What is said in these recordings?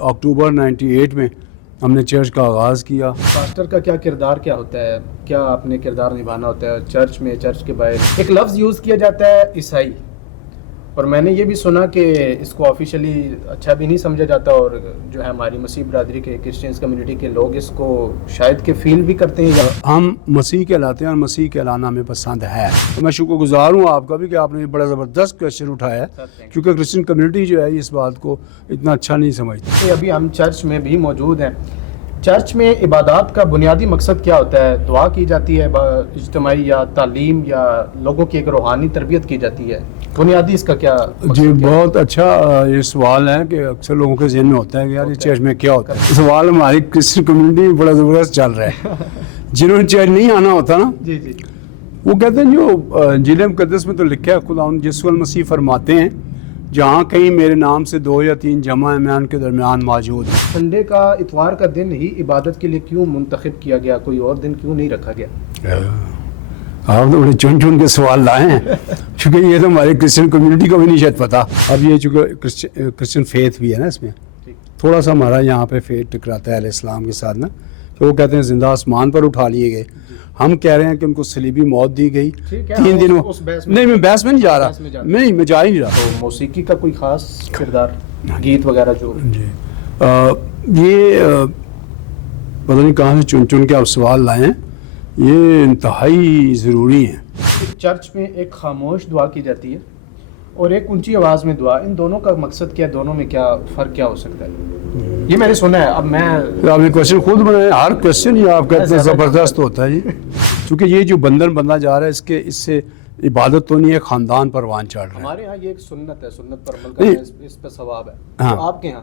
اکتوبر 98 میں ہم نے چرچ کا آغاز کیا۔ پاسٹر کا کیا کردار کیا ہوتا ہے، کیا اپنے کردار نبھانا ہوتا ہے چرچ میں، چرچ کے باہر؟ ایک لفظ یوز کیا جاتا ہے عیسائی، اور میں نے یہ بھی سنا کہ اس کو آفیشلی اچھا بھی نہیں سمجھا جاتا، اور جو ہے ہماری مسیح برادری کے کرسچنس کمیونٹی کے لوگ اس کو شاید کہ فیل بھی کرتے ہیں۔ ہم مسیح کہلاتے ہیں اور مسیح کہلانا ہمیں پسند ہے، تو میں شکر گزار ہوں آپ کا بھی کہ آپ نے بڑا زبردست کویشچن اٹھایا ہے، کیونکہ کرسچن کمیونٹی جو ہے اس بات کو اتنا اچھا نہیں سمجھتی۔ ابھی ہم چرچ میں بھی موجود ہیں۔ چرچ میں عبادات کا بنیادی مقصد کیا ہوتا ہے؟ دعا کی جاتی ہے اجتماعی، یا تعلیم، یا لوگوں کی ایک روحانی تربیت کی جاتی ہے؟ بنیادی اس کا کیا مقصد؟ جی بہت اچھا یہ سوال ہے کہ اکثر لوگوں کے ذہن میں ہوتا ہے کہ یار یہ چرچ میں کیا ہوتا ہے۔ سوال ہماری کرسچن کمیونٹی میں بڑا زبردست چل رہا ہے۔ جنہوں نے چرچ نہیں آنا ہوتا نا، جی جی، وہ کہتے ہیں جو انجیل مقدس میں تو لکھا ہے، خدا یسوع المسیح فرماتے ہیں جہاں کہیں میرے نام سے 2 یا 3 جمع ہیں میں ان کے درمیان موجود ہوں۔ سنڈے کا، اتوار کا دن ہی عبادت کے لیے کیوں منتخب کیا گیا؟ کوئی اور دن کیوں نہیں رکھا گیا؟ آپ تو بڑے چن چن کے سوال لائے ہیں، چونکہ یہ تو ہماری کرسچن کمیونٹی کو بھی نہیں شاید پتا۔ اب یہ چونکہ کرسچن فیتھ بھی ہے نا، اس میں تھوڑا سا ہمارا یہاں پہ فیتھ ٹکراتا ہے علیہ السلام کے ساتھ نا، کہ وہ کہتے ہیں زندہ آسمان پر اٹھا لیے گئے، ہم کہہ رہے ہیں کہ ان کو صلیبی موت دی گئی 3 دن۔ نہیں میں بحث میں نہیں جا رہا، نہیں میں جا ہی نہیں رہا۔ تو موسیقی کا کوئی خاص کردار، گیت وغیرہ جو؟ جی یہ پتہ نہیں کہاں سے چن چن کے آپ سوال لائے ہیں، یہ انتہائی ضروری ہیں۔ چرچ میں ایک خاموش دعا کی جاتی ہے اور ایک اونچی آواز میں دعا، ان دونوں کا مقصد کیا؟ دونوں میں کیا فرق کیا ہو سکتا ہے؟ یہ میں نے سنا ہے۔ اب میں آپ نے کویشچن خود بنایا، ہر کویشچن یہ آپ کا اتنا زبردست ہوتا ہے جی، کیونکہ یہ جو بندھن بندھا جا رہا ہے اس سے عبادت تو نہیں ہے، خاندان پروان چڑھ رہا ہے۔ ہمارے ہاں یہ ایک سنت ہے، سنت پر عمل کرنا اس پہ ثواب ہے۔ تو آپ کے ہاں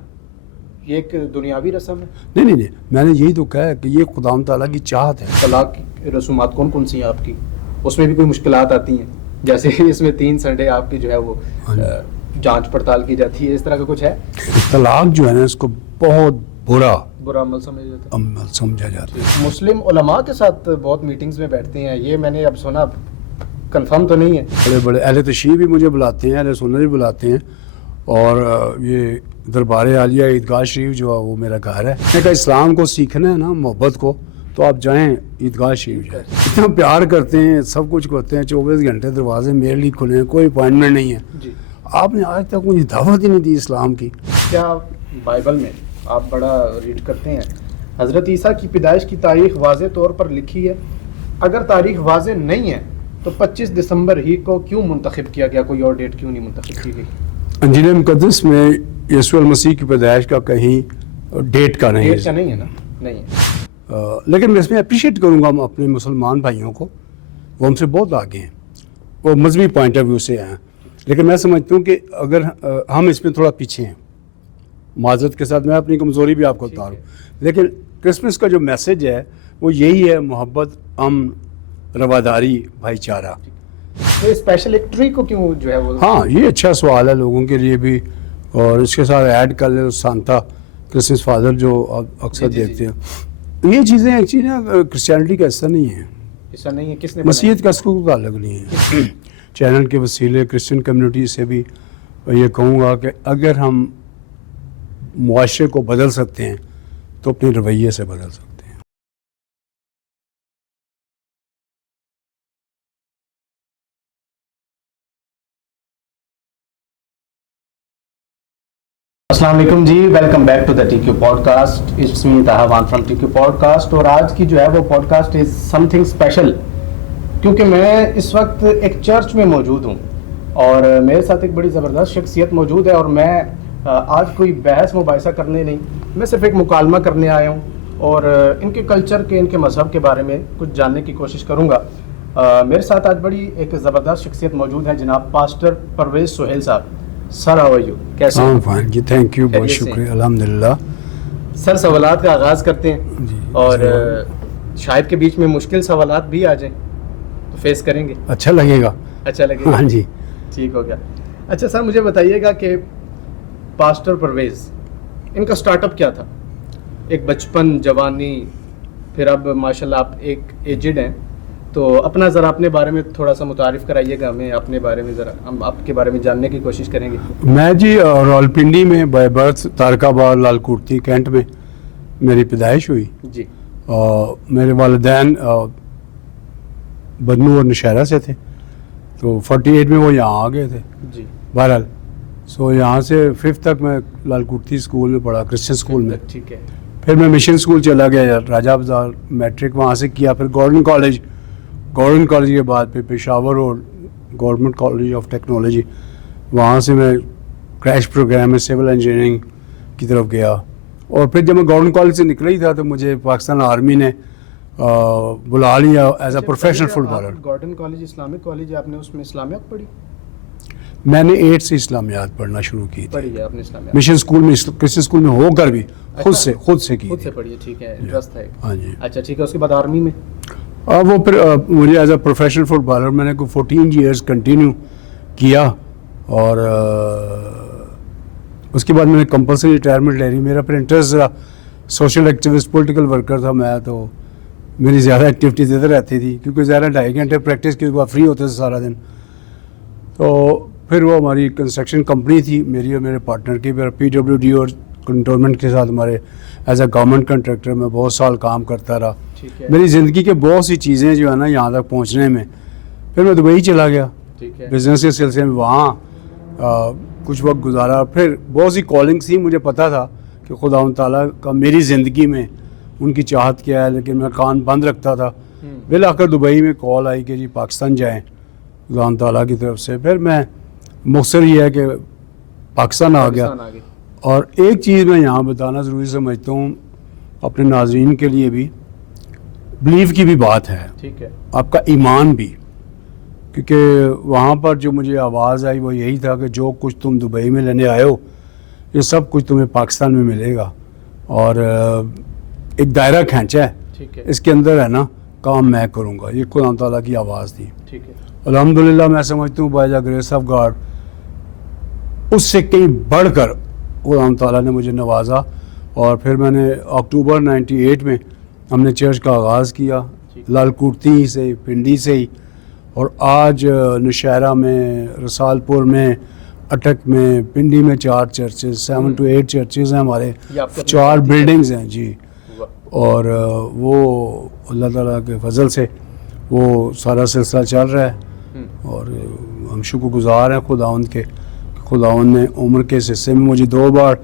یہ ایک دنیاوی رسم ہے؟ نہیں، میں نے یہی تو کہا ہے کہ یہ خدا تعالیٰ کی چاہت ہے۔ طلاق کی رسومات کون کون سی ہیں آپ کی؟ اس میں بھی کوئی مشکلات آتی ہیں؟ جیسے اس میں 3 سنڈے آپ کی جو ہے وہ جانچ پڑتال کی جاتی ہے، اس طرح کا کچھ ہے؟ طلاق جو ہے نا، اس کو بہت برا عمل سمجھا جاتا ہے۔ مسلم علماء کے ساتھ بہت میٹنگز میں بیٹھتے ہیں، یہ میں نے اب سنا، کنفرم تو نہیں ہے؟ بڑے بڑے اہل تشیع بھی مجھے بلاتے ہیں، اہل سنت بھی بلاتے ہیں، اور یہ دربار عالیہ عیدگاہ شریف جو ہے وہ میرا گھر ہے۔ میں کہا اسلام کو سیکھنا ہے نا، محبت کو، تو آپ جائیں عیدگاہ شریف جائیں۔ اتنا پیار کرتے ہیں، سب کچھ کرتے ہیں، 24 گھنٹے دروازے میرے لیے کھلے ہیں، کوئی اپوائنٹمنٹ نہیں ہے جی۔ آپ نے آج تک مجھے دعوت ہی نہیں دی اسلام کی۔ کیا بائبل میں آپ بڑا ریڈ کرتے ہیں، حضرت عیسیٰ کی پیدائش کی تاریخ واضح طور پر لکھی ہے؟ اگر تاریخ واضح نہیں ہے تو 25 دسمبر ہی کو کیوں منتخب کیا گیا؟ کوئی اور ڈیٹ کیوں نہیں منتخب کی گئی؟ انجیل مقدس میں یسوع المسیح کی پیدائش کا کہیں ڈیٹ کا نہیں ہے۔ ڈیٹ کا نہیں ہے نا؟ نہیں ہے۔ لیکن میں اس میں اپریشیٹ کروں گا اپنے مسلمان بھائیوں کو، وہ ہم سے بہت آگے ہیں، وہ مذہبی پوائنٹ آف ویو سے ہیں، لیکن میں سمجھتا ہوں کہ اگر ہم اس میں تھوڑا پیچھے ہیں، معذرت کے ساتھ میں اپنی کمزوری بھی آپ کو بتا رہا ہوں، لیکن کرسمس کا جو میسج ہے وہ یہی ہے، محبت، امن، رواداری، بھائی چارہ۔ اسپیشل ایک ٹری کو کیوں جو ہے وہ؟ ہاں یہ اچھا سوال ہے لوگوں کے لیے بھی، اور اس کے ساتھ ایڈ کر لیں سانتا کرسمس فادر جو اکثر دیکھتے ہیں۔ یہ چیزیں ایکچولی کرسچینٹی کا حصہ نہیں ہے، ایسا نہیں ہے۔ کس نے مسیحیت کا اس کو تعلق نہیں ہے۔ چینل کے وسیلے کرسچن کمیونٹی سے بھی یہ کہوں گا کہ اگر ہم معاشرے کو بدل سکتے ہیں تو اپنے رویے سے بدل سکتے ہیں۔ السلام علیکم جی، welcome back to the T Q podcast, it's me Tahir Wan from T Q podcast. اور آج کی جو ہے وہ podcast is something special, کیونکہ میں اس وقت ایک چرچ میں موجود ہوں اور میرے ساتھ ایک بڑی زبردست شخصیت موجود ہے، اور میں آج کوئی بحث مباحثہ کرنے نہیں، میں صرف ایک مکالمہ کرنے آیا ہوں اور ان کے کلچر کے، ان کے مذہب کے بارے میں کچھ جاننے کی کوشش کروں گا۔ میرے ساتھ آج بڑی ایک زبردست شخصیت موجود ہے، جناب پاسٹر پرویز سہیل صاحب۔ Sir how are you? کیسے؟ فائن جی، تھینک یو، بہت شکریہ، الحمدللہ۔ سر سوالات کا آغاز کرتے ہیں، اور شاید کے بیچ میں مشکل سوالات بھی آ جائیں تو فیس کریں گے، اچھا لگے گا؟ اچھا لگے گا، ہاں جی، ٹھیک ہو گیا۔ اچھا سر، مجھے بتائیے گا کہ پاسٹر پرویز، ان کا سٹارٹ اپ کیا تھا؟ ایک بچپن، جوانی، پھر اب ماشاءاللہ آپ ایک ایجڈ ہیں، تو اپنا ذرا اپنے بارے میں تھوڑا سا متعارف کرائیے گا ہمیں اپنے بارے میں، ذرا ہم آپ کے بارے میں جاننے کی کوشش کریں گے. میں جی راولپنڈی میں بائی برتھ تارک آباد لال کوٹھی کینٹ میں میری پیدائش ہوئی. جی. میرے والدین بدنو اور نشہرہ سے تھے، تو 48 میں وہ یہاں آ گئے تھے. جی. بہرحال سو یہاں سے 5th تک میں لال کوٹھی اسکول میں پڑھا، کرسچن اسکول میں. ٹھیک ہے. پھر میں مشن اسکول چلا گیا راجہ بازار، میٹرک وہاں سے کیا. پھر گورنمنٹ کالج کے بعد پھر Peshawar road government college of technology, وہاں سے میں کریش پروگرام میں سول انجینئرنگ کی طرف گیا. اور پھر جب میں گورنمنٹ کالج سے نکلا ہی تھا تو مجھے پاکستان آرمی نے بلا لیا as a professional footballer. Government college Islamic college آپ نے اس میں اسلامیات پڑھی؟ میں نے 8 سے اسلامیات پڑھنا شروع کی تھی. پڑھی ہے آپ نے اسلامیات؟ مشن اسکول میں، کرسچن اسکول میں ہو کر بھی خود سے کی خود سے تھی. پڑھی ہے. ٹھیک ہے، انٹرسٹ ہے. ہاں جی. اچھا ٹھیک ہے. اس کے بعد آرمی میں وہ پھر مجھے as a professional footballer میں نے کوئی 14 ایئرس کنٹینیو کیا. اور اس کے بعد میں نے کمپلسری ریٹائرمنٹ لے لی. میرا پھر انٹرسٹ ذرا سوشل ایکٹیوسٹ پولیٹیکل ورکر تھا میں، تو میری زیادہ ایکٹیویٹیز ادھر رہتی تھی کیونکہ زیادہ 2.5 گھنٹے پریکٹس کے بعد فری ہوتے تھے سارا دن. تو پھر وہ ہماری کنسٹرکشن کمپنی تھی میری اور میرے پارٹنر کی. پھر PWD اور کنٹونمنٹ کے ساتھ ہمارے ایز اے گورنمنٹ کنٹریکٹر میں بہت سال کام کرتا رہا. میری زندگی کے بہت سی چیزیں جو ہے نا یہاں تک پہنچنے میں، پھر میں دبئی چلا گیا بزنس کے سلسلے میں، وہاں کچھ وقت گزارا. پھر بہت سی کالنگس تھی، مجھے پتا تھا کہ خدا تعالیٰ کا میری زندگی میں ان کی چاہت کیا ہے، لیکن میں کان بند رکھتا تھا. بالآخر دبئی میں کال آئی کہ جی پاکستان جائیں خدا تعالیٰ کی طرف سے. پھر میں مختصر یہ ہے کہ پاکستان آ گیا. اور ایک چیز میں یہاں بتانا ضروری سمجھتا ہوں اپنے ناظرین کے لیے بھی، بلیو کی بھی بات ہے. ٹھیک ہے. آپ کا ایمان بھی، کیونکہ وہاں پر جو مجھے آواز آئی وہ یہی تھا کہ جو کچھ تم دبئی میں لینے آئے ہو یہ سب کچھ تمہیں پاکستان میں ملے گا. اور ایک دائرہ کھینچا ہے، اس کے اندر ہے نا کام میں کروں گا. یہ خدا تعالیٰ کی آواز تھی. ٹھیک ہے. الحمدللہ میں سمجھتا ہوں by the grace of God اس سے کہیں بڑھ کر خدا تعالیٰ نے مجھے نوازا. اور پھر میں نے اکتوبر 98 میں ہم نے چرچ کا آغاز کیا لال کوٹھی سے، پنڈی سے ہی. اور آج نشہرہ میں، رسال پور میں، اٹک میں، پنڈی میں 4 چرچز، 7 to 8 چرچز ہیں ہمارے، 4 بلڈنگز ہیں جی. اور وہ اللہ تعالیٰ کے فضل سے وہ سارا سلسلہ چل رہا ہے. اور ہم شکر گزار ہیں خداوند کے، خداوند نے عمر کے اس حصے میں مجھے 2 بار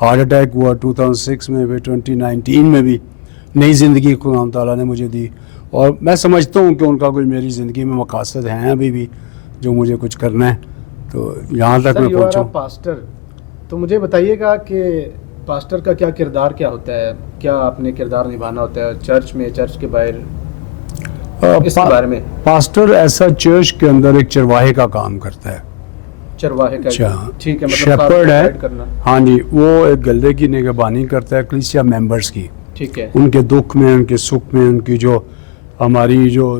ہارٹ اٹیک ہوا، 2006 میں بھی 2019 میں بھی نئی زندگی خدا تعالیٰ نے مجھے دی. اور میں سمجھتا ہوں کہ ان کا کوئی میری زندگی میں مقاصد ہیں ابھی بھی جو مجھے کچھ کرنا ہے. تو یہاں تک میں پہنچا ہوں. پاسٹر، تو مجھے بتائیے گا کہ پاسٹر کا کیا کردار کیا ہوتا ہے، کیا اپنے کردار نبھانا ہوتا ہے چرچ میں، چرچ کے باہر، اس کے بارے میں؟ پاسٹر ایسا چرچ کے اندر ایک چرواہے کا کام کرتا ہے. چرواہے کا؟ ٹھیک ہے. شیپرڈ ہے. ہاں جی. وہ ایک گلے کی نگہبانی کرتا ہے کلیسیا ممبرز کی. ٹھیک ہے. ان کے دکھ میں، ان کے سکھ میں، ان کی جو ہماری جو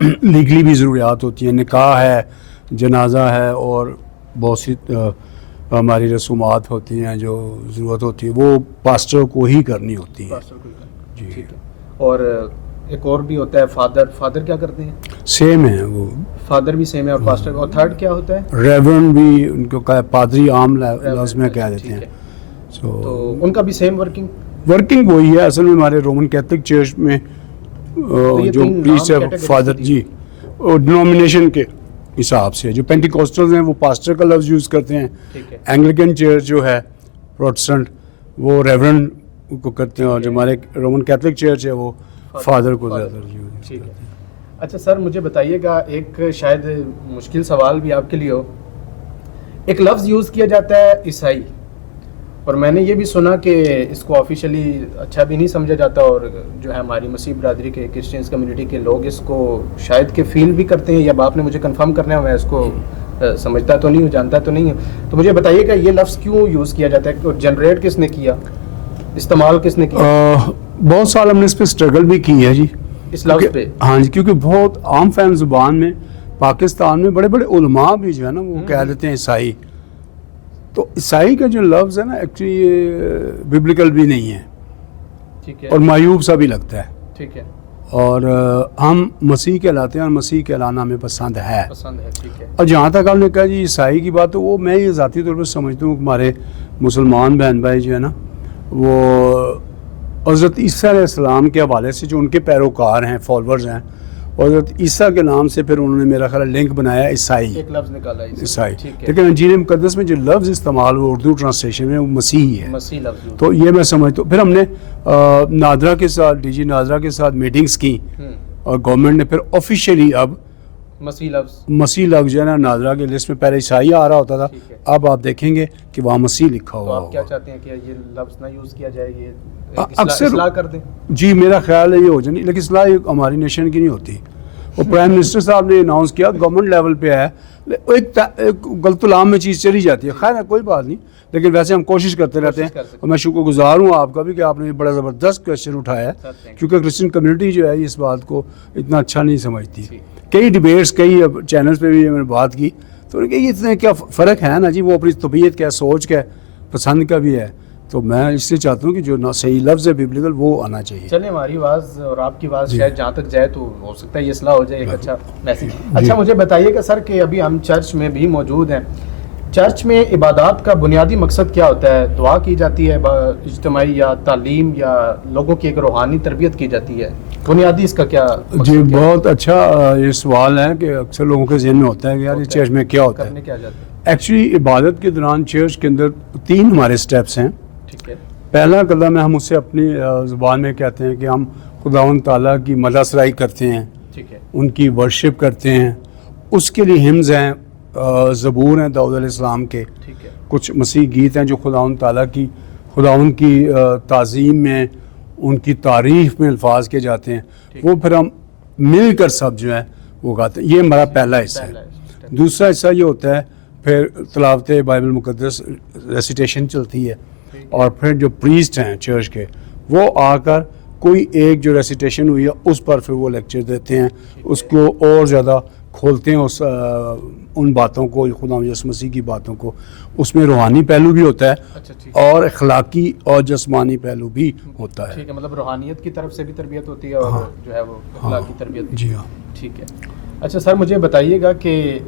لیگلی بھی ضروریات ہوتی ہیں، نکاح ہے، جنازہ ہے، اور بہت سی ہماری رسومات ہوتی ہیں جو ضرورت ہوتی ہے، وہ پاسٹر کو ہی کرنی ہوتی ہیں. جی. ٹھیک ہے. اور ایک اور بھی ہوتا ہے فادر کیا کرتے ہیں؟ سیم ہے وہ. فادر بھی سیم ہے اور پاسٹر. اور تھرڈ کیا ہوتا ہے؟ ریورنڈ بھی ان کو پادری عام لفظ میں کہہ دیتے ہیں. تو ان کا بھی سیم ورکنگ وہی ہے. اصل میں ہمارے رومن کیتھولک چرچ میں جو پریسٹ ہے فادر جی ڈینومینیشن کے حساب سے، جو پینٹیکوسٹلز ہیں وہ پاسٹر کا لفظ یوز کرتے ہیں. اینگلیکن چرچ جو ہے پروٹسٹنٹ وہ ریورنڈ کو کرتے ہیں، اور جو ہمارے رومن کیتھولک چرچ ہے وہ فادر کو زیادہ یوز کرتے ہیں. اچھا سر، مجھے بتائیے گا ایک شاید مشکل سوال بھی آپ کے لیے ہو. ایک لفظ یوز کیا جاتا ہے عیسائی، اور میں نے یہ بھی سنا کہ اس کو آفیشلی اچھا بھی نہیں سمجھا جاتا، اور جو ہے ہماری مسیح برادری کے کرسچنس کمیونٹی کے لوگ اس کو شاید کہ فیل بھی کرتے ہیں، یا آپ نے مجھے کنفرم کرنا ہے، میں اس کو سمجھتا تو نہیں ہوں، جانتا تو نہیں ہوں. تو مجھے بتائیے گا یہ لفظ کیوں یوز کیا جاتا ہے، جنریٹ کس نے کیا، استعمال کس نے کیا؟ بہت سال ہم نے اس پہ اسٹرگل بھی کی ہے جی، اس لفظ پہ. ہاں جی، کیونکہ بہت عام فہم زبان میں پاکستان میں بڑے بڑے علماء بھی جو ہے نا وہ کہہ دیتے ہیں عیسائی. تو عیسائی کا جو لفظ ہے نا ایکچولی یہ ببلیکل بھی نہیں ہے، ٹھیک ہے، اور معیوب سا بھی لگتا ہے. ٹھیک ہے. اور ہم مسیح کہلاتے ہیں اور مسیح کہلانا ہمیں پسند ہے. ٹھیک ہے. اور جہاں تک آپ نے کہا جی عیسائی کی بات، تو وہ میں یہ ذاتی طور پر سمجھتا ہوں کہ ہمارے مسلمان بہن بھائی جو ہے نا، وہ حضرت عیسیٰ علیہ السلام کے حوالے سے جو ان کے پیروکار ہیں، فالورز ہیں، حضرت عیسیٰ کے نام سے پھر انہوں نے میرا خیال لنک بنایا عیسائی، ایک لفظ نکالا عیسائی. ٹھیک ہے. لیکن انجیل مقدس میں جو لفظ استعمال ہوا اردو ٹرانسلیشن میں وہ مسیحی ہے. مسیح لفظ. تو یہ میں سمجھتا ہوں. پھر ہم نے نادرا کے ساتھ، ڈی جی نادرا کے ساتھ میٹنگز کی اور گورنمنٹ نے پھر آفیشیلی اب مسیح لفظ جو ہے نا نادرا کے لسٹ میں پہلے عیسائی آ رہا ہوتا تھا، اب آپ دیکھیں گے کہ وہاں مسیح لکھا ہوا ہوگا. آپ کیا چاہتے ہیں کہ یہ لفظ نہ یوز کیا جائے، یہ اکثر اصلاح کر دیں؟ جی میرا خیال ہے یہ ہو جائے، لیکن اصلاح ہماری نیشن کی نہیں ہوتی. وہ پرائم منسٹر صاحب نے اناؤنس کیا، گورنمنٹ لیول پہ ہے، ایک غلط العام میں چیز چلی جاتی ہے. خیر ہے، کوئی بات نہیں، لیکن ویسے ہم کوشش کرتے رہتے ہیں. اور میں شکر گزار ہوں آپ کا بھی کہ آپ نے بڑا زبردست کویشچن اٹھایا ہے، کیونکہ کرسچن کمیونٹی جو ہے اس بات کو اتنا اچھا نہیں سمجھتی. کئی ڈبیٹس، کئی چینلز پہ بھی میں نے بات کی، تو یہ اتنے کیا فرق ہے نا جی، وہ اپنی طبیعت کا، سوچ کا، پسند کا بھی ہے. تو میں اس لیے چاہتا ہوں کہ جو صحیح لفظ ہے بیبلیکل وہ آنا چاہیے. چلیں ہماری آواز اور آپ کی آواز شاید جہاں تک جائے تو ہو سکتا ہے یہ اصلاح ہو جائے، ایک اچھا میسیج. اچھا مجھے بتائیے کہ سر کہ ابھی ہم چرچ میں بھی موجود ہیں، چرچ میں عبادات کا بنیادی مقصد کیا ہوتا ہے؟ دعا کی جاتی ہے اجتماعی، یا تعلیم، یا لوگوں کی ایک روحانی تربیت کی جاتی ہے؟ بنیادی اس کا کیا مقصد؟ جی بہت اچھا یہ سوال ہے کہ اکثر لوگوں کے ذہن میں ہوتا ہے کہ یار یہ چرچ میں کیا ہوتا ہے. ایکچولی عبادت کے دوران چرچ کے اندر 3 ہمارے سٹیپس ہیں. پہلا قدم ہے، ہم اسے اپنی زبان میں کہتے ہیں کہ ہم خداوند تعالیٰ کی مدح سرائی کرتے ہیں، ان کی ورشپ کرتے ہیں. اس کے لیے ہمز ہیں، زبور ہیں داؤد علیہ السلام کے، کچھ مسیح گیت ہیں جو خداوند کی تعظیم میں، ان کی تعریف میں الفاظ کے جاتے ہیں. وہ پھر ہم مل کر سب جو ہے وہ گاتے ہیں. یہ ہمارا پہلا حصہ ہے. دوسرا حصہ یہ ہوتا ہے پھر تلاوت بائبل مقدس، ریسیٹیشن چلتی ہے، اور پھر جو پریسٹ ہیں چرچ کے وہ آ کر کوئی ایک جو ریسیٹیشن ہوئی ہے اس پر پھر وہ لیکچر دیتے ہیں، اس کو اور زیادہ کھولتے ہیں ان باتوں کو، خدا یسوع مسیح کی باتوں کو. اس میں روحانی پہلو بھی ہوتا ہے اور اخلاقی اور جسمانی پہلو بھی ہوتا ہے. ٹھیک ہے، مطلب روحانیت کی طرف سے بھی تربیت ہوتی ہے اور جو ہے وہ اخلاقی تربیت. جی ہاں، ٹھیک ہے. اچھا سر مجھے بتائیے گا کہ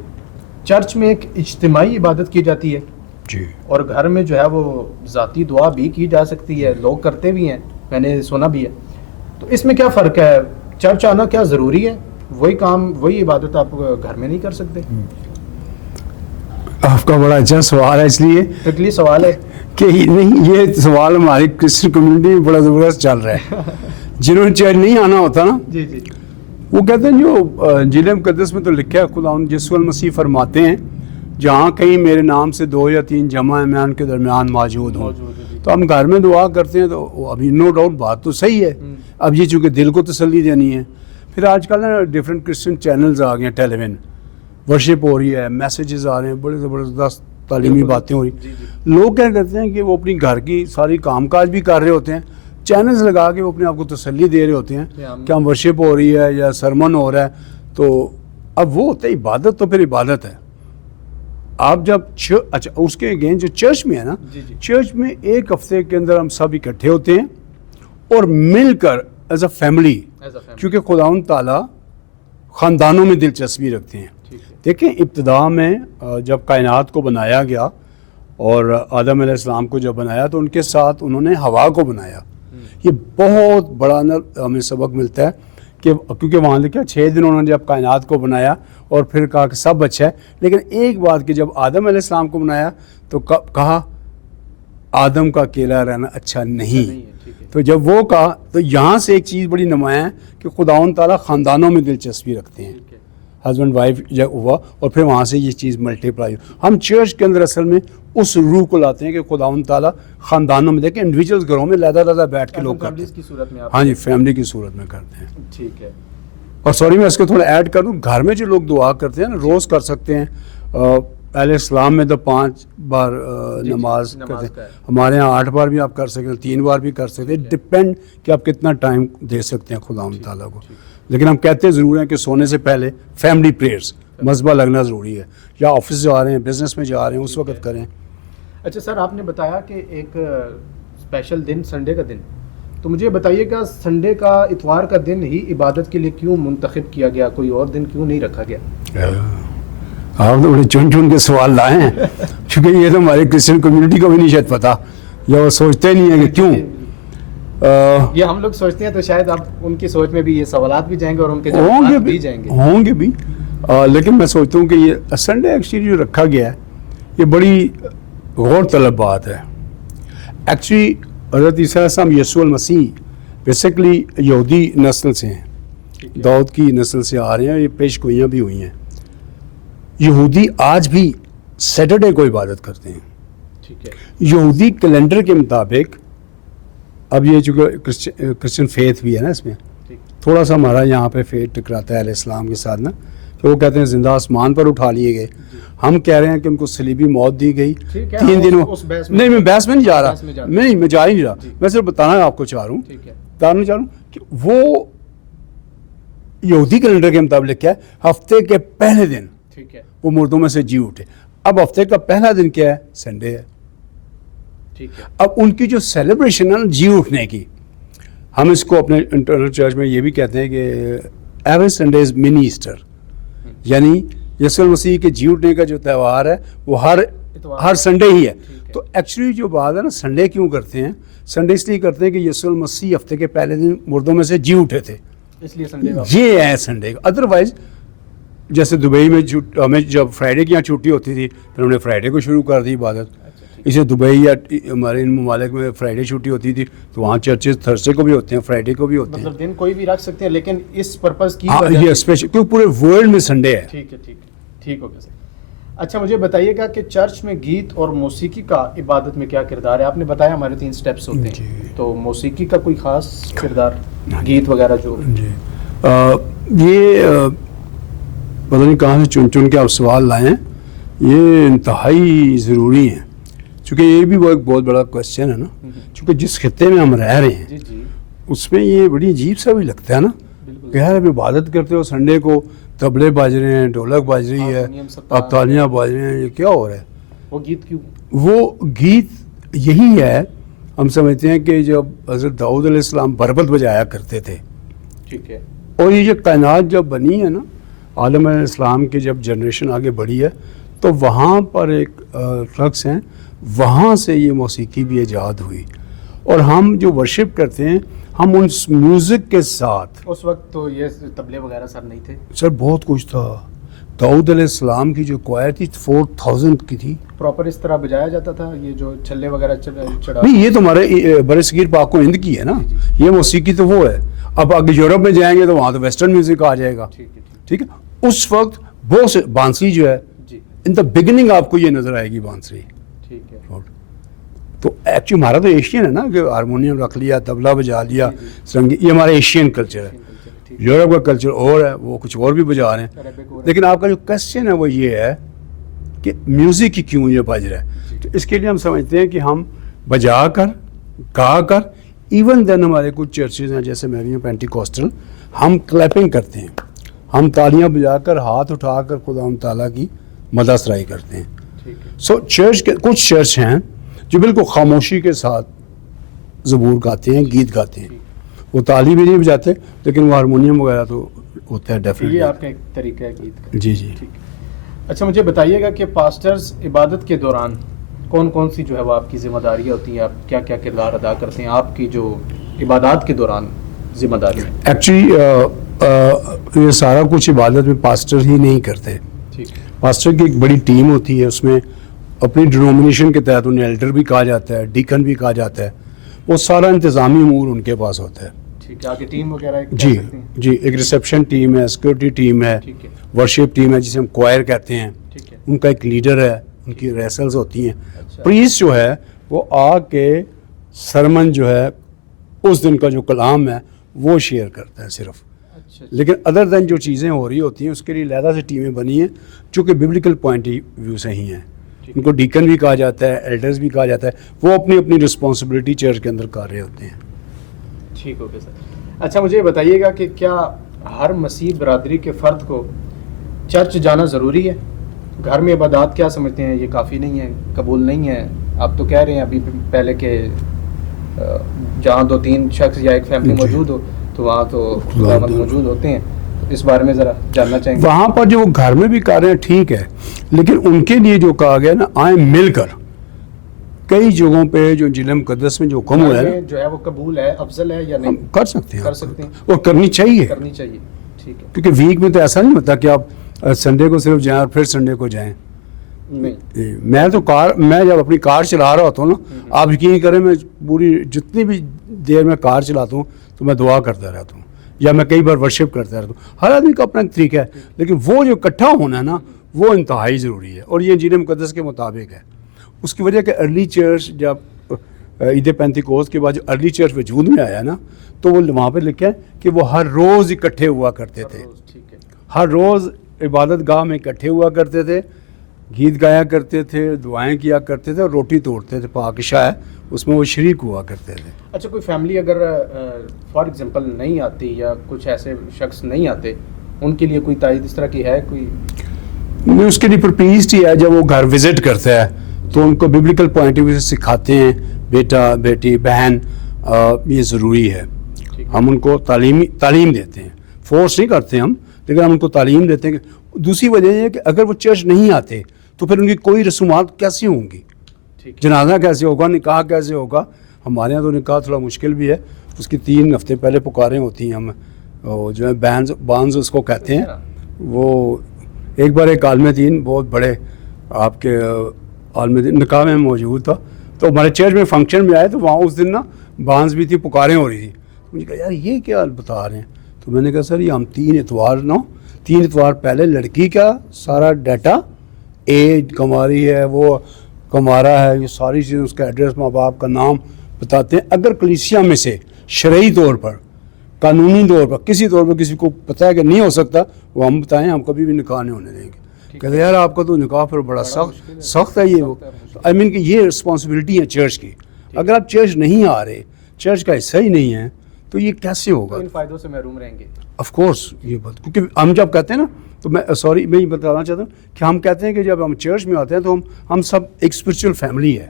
چرچ میں ایک اجتماعی عبادت کی جاتی ہے جی، اور گھر میں جو ہے وہ ذاتی دعا بھی کی جا سکتی ہے، لوگ کرتے بھی ہیں، میں نے سنا بھی ہے. تو اس میں کیا فرق ہے؟ چرچ آنا کیا ضروری ہے؟ وہی کام، وہی عبادت آپ گھر میں نہیں کر سکتے؟ آپ کا بڑا اچھا سوال ہے، اس لیے ٹکلی سوال ہے کہ نہیں، یہ سوال ہماری کرسچن کمیونٹی میں بڑا زبردست چل رہا ہے. جنہوں نے چرچ نہیں آنا ہوتا نا، جی جی، وہ کہتے ہیں جو انجیل مقدس میں تو لکھا ہے، خداوند یسوع المسیح فرماتے ہیں جہاں کہیں میرے نام سے 2 یا 3 جمع ہیں میں ان کے درمیان موجود ہوں. تو ہم گھر میں دعا کرتے ہیں، تو ابھی نو ڈاؤٹ بات تو صحیح ہے. اب یہ چونکہ دل کو تسلی دینی ہے. پھر آج کل نا ڈفرینٹ کرسچن چینلز آ گئے ہیں، ٹیلی ویژن ورشپ ہو رہی ہے، میسیجز آ رہے ہیں، بڑے زبردست تعلیمی باتیں ہو رہی. لوگ کیا کرتے ہیں کہ وہ اپنی گھر کی ساری کام کاج بھی کر رہے ہوتے ہیں، چینلز لگا کے وہ اپنے آپ کو تسلی دے رہے ہوتے ہیں کہ ہم ورشپ ہو رہی ہے یا سرمن ہو رہا ہے. تو اب وہ ہوتا ہے عبادت، تو پھر عبادت ہے. آپ جب اچھا اس کے اگین جو چرچ میں ہے نا، چرچ میں ایک ہفتے کے اندر ہم سب اکٹھے ہوتے ہیں اور مل کر ایز اے فیملی، کیونکہ خداوند تعالیٰ خاندانوں میں دلچسپی رکھتے ہیں. دیکھیں ابتدا میں جب کائنات کو بنایا گیا اور آدم علیہ السلام کو جب بنایا تو ان کے ساتھ انہوں نے ہوا کو بنایا. یہ بہت بڑا ہمیں سبق ملتا ہے کہ کیونکہ وہاں لکھا 6 دن انہوں نے جب کائنات کو بنایا اور پھر کہا کہ سب اچھا ہے. لیکن ایک بات کہ جب آدم علیہ السلام کو بنایا تو کہا آدم کا اکیلا رہنا اچھا نہیں. تو جب وہ کہا تو یہاں سے ایک چیز بڑی نمایاں ہے کہ خداوند تعالیٰ خاندانوں میں دلچسپی رکھتے ہیں. ہسبینڈ وائف جب ہوا اور پھر وہاں سے یہ چیز ملٹی پلائی. ہم چرچ کے اندر اصل میں اس روح کو لاتے ہیں کہ خداوند تعالیٰ خاندانوں میں، دیکھیں انڈیویجولز گھروں میں علیحدہ بیٹھ کے لوگ کرتے ہیں. ہاں جی، فیملی کی صورت میں کرتے ہیں. ٹھیک ہے. اور سوری میں اس کو تھوڑا ایڈ کر دوں، گھر میں جو لوگ دعا کرتے ہیں نا روز کر سکتے ہیں. پہلے اسلام میں تو 5 بار نماز کرتے ہیں، ہمارے یہاں 8 بار بھی آپ کر سکتے ہیں، 3 بار بھی کر سکتے ہیں. ڈپینڈ کہ آپ کتنا ٹائم دے سکتے ہیں خداوند تعالیٰ کو. لیکن ہم کہتے ضرور ہیں کہ سونے سے پہلے فیملی پریئرز، مذبح لگنا ضروری ہے. یا آفس جا رہے ہیں، بزنس میں جا رہے ہیں، اس وقت کریں. اچھا سر، آپ نے بتایا کہ ایک اسپیشل دن سنڈے کا دن تو مجھے بتائیے گا سنڈے کا اتوار کا دن ہی عبادت کے لیے کیوں منتخب کیا گیا, کوئی اور دن کیوں نہیں رکھا گیا؟ آپ تو بڑے چن چن کے سوال لائے ہیں کیونکہ یہ تو ہماری کرسچن کمیونٹی کو بھی نہیں شاید پتا, یا وہ سوچتے نہیں ہیں کہ کیوں. یہ ہم لوگ سوچتے ہیں تو شاید اب ان کی سوچ میں بھی یہ سوالات بھی جائیں گے اور ان کے جوابات بھی جائیں گے. ہوں گے بھی, لیکن میں سوچتا ہوں کہ یہ سنڈے ایکچولی جو رکھا گیا ہے یہ بڑی غور طلب بات ہے. ایکچولی حضرت عیسیٰ علیہ السلام یسوع المسیح بیسیکلی یہودی نسل سے ہیں, داؤد کی نسل سے آ رہے ہیں, یہ پیش گوئیاں بھی ہوئی ہیں. یہودی آج بھی سیٹرڈے کو عبادت کرتے ہیں. ٹھیک ہے. یہودی کیلنڈر کے مطابق, اب یہ چونکہ کرسچن فیتھ بھی ہے نا, اس میں تھوڑا سا ہمارا یہاں پہ فیتھ ٹکراتا ہے علیہ السلام کے ساتھ نا, کہ وہ کہتے ہیں زندہ آسمان پر اٹھا لیے گئے. ہم کہہ رہے ہیں کہ ان کو صلیبی موت دی گئی 3 دنوں. نہیں, میں بحث میں نہیں جا رہا, نہیں میں جا ہی نہیں رہا, میں صرف بتانا آپ کو چاہ رہا ہوں کہ وہ یہودی کیلنڈر کے مطابق کیا ہے, ہفتے کے پہلے دن وہ مردوں میں سے جی اٹھے. اب ہفتے کا پہلا دن کیا ہے؟ سنڈے ہے. اب ان کی جو سیلیبریشن ہے نا جی اٹھنے کی, ہم اس کو اپنے انٹرنل چرچ میں یہ بھی کہتے ہیں کہ ایوری سنڈے از منی ایسٹر, یعنی یسوع المسیح کے جی اٹھنے کا جو تہوار ہے وہ ہر سنڈے ہی ہے. تو ایکچولی جو بات ہے نا, سنڈے کیوں کرتے ہیں؟ سنڈے اس لیے کرتے ہیں کہ یسوع المسیح ہفتے کے پہلے دن مردوں میں سے جی اٹھے تھے, اس لیے سنڈے یہ ہے سنڈے. ادروائز جیسے دبئی میں ہمیں جب فرائیڈے کی یہاں چھٹی ہوتی تھی پھر ہم نے فرائیڈے کو شروع کر دی عبادت. اسے دبئی یا ہمارے ان ممالک میں فرائیڈے چھٹی ہوتی تھی تو وہاں چرچز تھرسڈے کو بھی ہوتے ہیں, فرائیڈے کو بھی ہوتے ہیں. مطلب دن کوئی بھی رکھ سکتے ہیں لیکن اس پرپز کی یہ اسپیشل کیونکہ پورے ورلڈ میں سنڈے ہے. ٹھیک ہو گیا سر. اچھا مجھے بتائیے گا کہ چرچ میں گیت اور موسیقی کا عبادت میں کیا کردار ہے؟ آپ نے بتایا ہمارے 3 سٹیپس ہوتے ہیں, تو موسیقی کا کوئی خاص کردار, گیت وغیرہ جو یہ پتہ نہیں کہاں سے چن چن کے آپ سوال لائے ہیں, یہ انتہائی ضروری ہیں چونکہ یہ بھی وہ ایک بہت بڑا کویسچن ہے نا, چونکہ جس خطے میں ہم رہ رہے ہیں اس میں یہ بڑی عجیب سا بھی لگتا ہے نا کہ یار اب عبادت کرتے ہو سنڈے کو, طبلے بج رہے ہیں, ڈھولک بج رہی ہے, اب تالیاں بج رہے ہیں, یہ کیا ہو رہا ہے؟ وہ گیت کیوں؟ وہ گیت یہی ہے, ہم سمجھتے ہیں کہ جب حضرت داؤد علیہ السلام بربط بجایا کرتے تھے, ٹھیک ہے, اور یہ جو کائنات جب بنی ہے نا, عالم علیہ السلام کی جب جنریشن آگے بڑھی ہے تو وہاں پر ایک شخص ہیں, وہاں سے یہ موسیقی بھی ایجاد ہوئی. اور ہم جو ورشپ کرتے ہیں ہم ان میوزک کے ساتھ, اس وقت تو یہ طبلے وغیرہ سر نہیں تھے سر, بہت کچھ تھا. داؤد علیہ السلام کی جو کوائر تھی 4000 کی تھی. پراپر اس طرح بجایا جاتا تھا یہ جو چھلے وغیرہ چڑھا؟ نہیں, یہ تو ہمارے برِ صغیر پاک و ہند کی ہے نا, یہ موسیقی تو وہ ہے. اب اگر یورپ میں جائیں گے تو وہاں تو ویسٹرن میوزک آ جائے گا. ٹھیک ہے, اس وقت بہت سے بانسری جو ہے ان دا بگننگ آپ کو یہ نظر آئے گی بانسری. ٹھیک ہے, تو ایکچولی ہمارا تو ایشین ہے نا کہ ہارمونیم رکھ لیا, طبلہ بجا لیا, سرنگی, یہ ہمارا ایشین کلچر ہے. یورپ کا کلچر اور ہے, وہ کچھ اور بھی بجا رہے ہیں. لیکن آپ کا جو کوسچن ہے وہ یہ ہے کہ میوزک کی کیوں یہ بج رہا ہے. تو اس کے لیے ہم سمجھتے ہیں کہ ہم بجا کر, گا کر, ایون دین ہمارے کچھ چرچز ہیں جیسے میں بھی ہوں پینٹیکوسٹل, ہم کلیپنگ کرتے ہیں, ہم تالیاں بجا کر ہاتھ اٹھا کر خدا تعالیٰ کی مدح سرائی کرتے ہیں. سو چرچ کے کچھ چرچ ہیں جو بالکل خاموشی کے ساتھ زبور گاتے ہیں, گیت گاتے ہیں, وہ تالی بھی نہیں بجاتے لیکن وہ ہارمونیم وغیرہ تو ہوتا ہے ڈیفینیٹلی. یہ آپ کا ایک طریقہ ہے گیت کا. جی. اچھا مجھے بتائیے گا کہ پاسٹرز عبادت کے دوران کون کون سی جو ہے وہ آپ کی ذمہ داریاں ہوتی ہیں, آپ کیا کیا کردار ادا کرتے ہیں آپ کی جو عبادات کے دوران ذمہ داری ہے؟ ایکچولی یہ سارا کچھ عبادت میں پاسٹر ہی نہیں کرتے. پاسٹر کی ایک بڑی ٹیم ہوتی ہے, اس میں اپنی ڈینومینیشن کے تحت انہیں ایلڈر بھی کہا جاتا ہے, ڈیکن بھی کہا جاتا ہے, وہ سارا انتظامی امور ان کے پاس ہوتا ہے. ٹیم وغیرہ جی, ایک ریسیپشن ٹیم ہے, سیکورٹی ٹیم ہے, ورشپ ٹیم ہے جسے ہم کوائر کہتے ہیں, ان کا ایک لیڈر ہے, ان کی ریسلز ہوتی ہیں. پریسٹ جو ہے وہ آ کے سرمن جو ہے اس دن کا جو کلام ہے وہ شیئر کرتا ہے صرف. لیکن ادر دین جو چیزیں ہو رہی ہوتی ہیں اس کے لیے علیحدہ سے ٹیمیں بنی ہیں جو کہ بیبلیکل پوائنٹ ویو سے ہی ہیں. ان کو ڈیکن بھی کہا جاتا ہے, ایلڈرز بھی کہا جاتا ہے, وہ اپنی اپنی رسپانسبلٹی چرچ کے اندر کر رہے ہوتے ہیں. ٹھیک ہو گیا سر. اچھا مجھے بتائیے گا کہ کیا ہر مسیح برادری کے فرد کو چرچ جانا ضروری ہے؟ گھر میں عبادات کیا سمجھتے ہیں یہ کافی نہیں ہے, قبول نہیں ہے؟ آپ تو کہہ رہے ہیں ابھی پہلے کہ جہاں 2-3 شخص یا ایک فیملی موجود ہو تو وہاں تو خداوند موجود ہوتے ہیں. اس بارے میں ذرا جاننا چاہیں گے. وہاں پر جو وہ گھر میں بھی کر رہے ہیں ٹھیک ہے, لیکن ان کے لیے جو کہا گیا نا آئیں مل کر, کئی جگہوں پہ جو انجیل مقدس میں جو حکم ہوا ہے جو ہے وہ قبول ہے, افضل ہے یا نہیں؟ کر سکتے ہیں, کر سکتے ہیں اور کرنی چاہیے, کرنی چاہیے. ٹھیک ہے. کیونکہ ویک میں تو ایسا نہیں ہوتا کہ آپ سنڈے کو صرف جائیں اور پھر سنڈے کو جائیں. نہیں, میں جب اپنی کار چلا رہا ہوتا ہوں نا, آپ یقین کریں میں پوری جتنی بھی دیر میں کار چلاتا ہوں تو میں دعا کرتا رہتا ہوں, یا میں کئی بار ورشپ کرتا رہتا ہوں. ہر آدمی کا اپنا طریقہ ہے, لیکن وہ جو اکٹھا ہونا ہے نا وہ انتہائی ضروری ہے, اور یہ انجیل مقدس کے مطابق ہے. اس کی وجہ کہ ارلی چرچ جب عید پینتیکوست کے بعد جو ارلی چرچ وجود میں آیا نا, تو وہ وہاں پہ لکھا ہے کہ وہ ہر روز اکٹھے ہوا کرتے تھے, ہر روز عبادت گاہ میں اکٹھے ہوا کرتے تھے, گیت گایا کرتے تھے, دعائیں کیا کرتے تھے, اور روٹی توڑتے تھے. پاک عشاء ہے اس میں وہ شریک ہوا کرتے تھے. اچھا, کوئی فیملی اگر فار ایگزامپل نہیں آتی یا کچھ ایسے شخص نہیں آتے, ان کے لیے کوئی تائید اس طرح کی ہے کوئی؟ نہیں, اس کے لیے پرپیزڈ ہی ہے. جب وہ گھر وزٹ کرتا ہے تو ان کو بیبلیکل پوائنٹ آف ویو سے سکھاتے ہیں, بیٹا بیٹی بہن یہ ضروری ہے. ہم ان کو تعلیم دیتے ہیں, فورس نہیں کرتے ہم, لیکن ہم ان کو تعلیم دیتے ہیں. دوسری وجہ یہ ہے کہ اگر وہ چرچ نہیں آتے تو پھر ان کی کوئی رسومات کیسی ہوں گی, جنازہ کیسے ہوگا, نکاح کیسے ہوگا. ہمارے یہاں تو نکاح تھوڑا مشکل بھی ہے, اس کی 3 ہفتے پہلے پکاریں ہوتی ہیں. ہم جو ہے بانز اس کو کہتے ہیں. وہ ایک بار ایک عالم دین بہت بڑے آپ کے عالم دین نکاح میں موجود تھا, تو ہمارے چرچ میں فنکشن میں آئے, تو وہاں اس دن نا بانز بھی تھی, پکاریں ہو رہی تھی. مجھے کہا یار یہ کیا بتا رہے ہیں, تو میں نے کہا سر یہ ہم 3 اتوار پہلے لڑکی کا سارا ڈیٹا, ایج کماری ہے, وہ کمارا ہے, یہ ساری چیزیں, اس کا ایڈریس, ماں باپ کا نام بتاتے ہیں. اگر کلیسیا میں سے شرعی طور پر, قانونی طور پر, کسی طور پر کسی کو پتہ ہے کہ نہیں ہو سکتا, وہ ہم بتائیں, ہم کبھی بھی نکاح نہیں ہونے دیں گے. کہتے یار آپ کا تو نکاح پر بڑا سخت ہے. یہ آئی مین کہ یہ رسپانسبلٹی ہے چرچ کی. اگر آپ چرچ نہیں آ رہے, چرچ کا حصہ ہی نہیں ہے, تو یہ کیسے ہوگا؟ ان فائدوں سے محروم رہیں گے. آف کورس یہ بات, کیونکہ ہم جب کہتے ہیں نا, تو میں یہ بتانا چاہتا ہوں کہ ہم کہتے ہیں کہ جب ہم چرچ میں آتے ہیں تو ہم سب ایک اسپرچل فیملی ہے.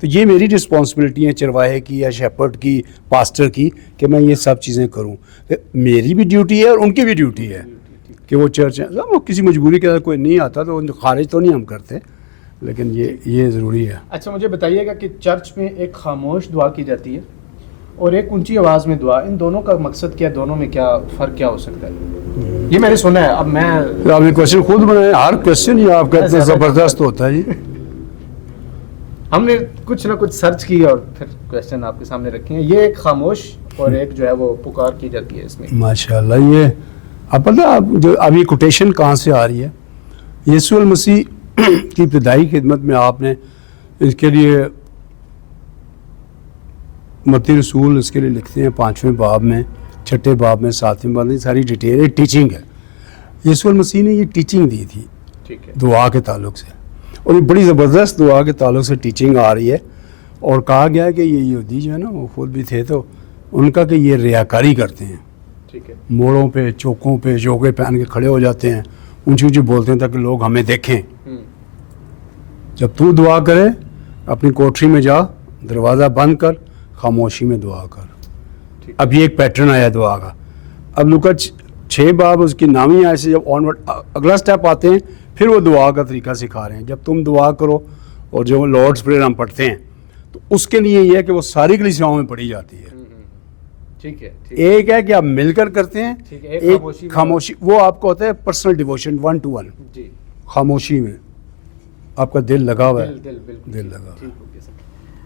تو یہ میری رسپانسبلٹی ہے چرواہے کی یا شیپرڈ کی, پاسٹر کی, کہ میں یہ سب چیزیں کروں. میری بھی ڈیوٹی ہے اور ان کی بھی ڈیوٹی ہے کہ وہ چرچ ہے. وہ کسی مجبوری کے ساتھ کوئی نہیں آتا تو خارج تو نہیں ہم کرتے, لیکن یہ ضروری ہے. اچھا, مجھے بتائیے گا کہ چرچ میں ایک خاموش دعا کی جاتی ہے اور ایک اونچی آواز میں دعا, ان دونوں کا مقصد کیا, دونوں میں کیا فرق کیا ہو سکتا ہے؟ یہ میں نے سنا ہے. اب میں آپ نے کوشچن خود بنایا, ہر کوشچن یہ آپ کا اتنا زبردست ہوتا ہے. جی ہم نے کچھ نہ کچھ سرچ کی اور پھر کوشچن آپ کے سامنے رکھے ہیں. یہ ایک خاموش اور ایک جو ہے وہ پکار کی جاتی ہے اس میں. ماشاءاللہ. یہ آپ پتہ اب یہ کوٹیشن کہاں سے آ رہی ہے؟ یسوع المسیح کی ابتدائی خدمت میں آپ نے اس کے لیے, متی رسول اس کے لیے لکھتے ہیں 5ویں باب میں, 6 باب میں, 7ویں باب میں, ساری ڈیٹیل ایک ٹیچنگ ہے. یسوع المسیح نے یہ ٹیچنگ دی تھی دعا کے تعلق سے, اور یہ بڑی زبردست دعا کے تعلق سے ٹیچنگ آ رہی ہے. اور کہا گیا ہے کہ یہ یہودی جو ہے نا, وہ خود بھی تھے تو ان کا کہ یہ ریاکاری کرتے ہیں. موڑوں پہ, چوکوں پہ جوگے پہن کے کھڑے ہو جاتے ہیں, اونچی اونچی بولتے ہیں تاکہ لوگ ہمیں دیکھیں. جب تو دعا کرے اپنی کوٹری میں جا, دروازہ بند کر, خاموشی میں دعا کر. اب یہ ایک پیٹرن آیا دعا کا. اب لوکا 6 باب اس کی نامی آئے سے جب آنورڈ اگلا سٹیپ آتے ہیں, پھر وہ دعا کا طریقہ سکھا رہے ہیں. جب تم دعا کرو, اور جو لارڈس پریئر ہم پڑھتے ہیں, تو اس کے لیے یہ ہے کہ وہ ساری کلیسیاؤں میں پڑھی جاتی ہے. ٹھیک ہے. ایک ہے کہ آپ مل کر کرتے ہیں, ایک خاموشی, وہ آپ کو ہوتا ہے پرسنل ڈیووشن 1 to 1. خاموشی میں آپ کا دل لگا ہوا ہے, دل لگا ہوا ہے.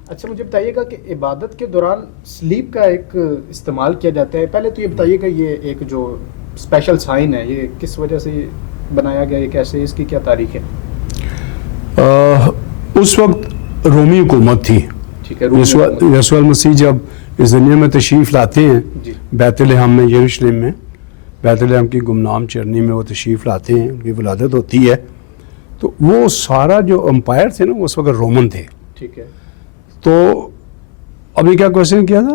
اچھا, مجھے بتائیے گا کہ عبادت کے دوران سلیپ کا ایک استعمال کیا جاتا ہے. پہلے تو یہ بتائیے گا یہ ایک جو اسپیشل سائن ہے, یہ کس وجہ سے بنایا گیا, یہ کیسے, اس کی کیا تاریخ ہے؟ اس وقت رومی حکومت تھی. یسوع المسیح جب اس دنیا میں تشریف لاتے ہیں, بیت لحم میں, یروشلم میں, بیت لحم کی گمنام چرنی میں وہ تشریف لاتے ہیں, ان کی ولادت ہوتی ہے. تو وہ سارا جو امپائر تھے نا, وہ اس وقت رومن تھے. ٹھیک ہے. تو ابھی کیا کوشچن کیا تھا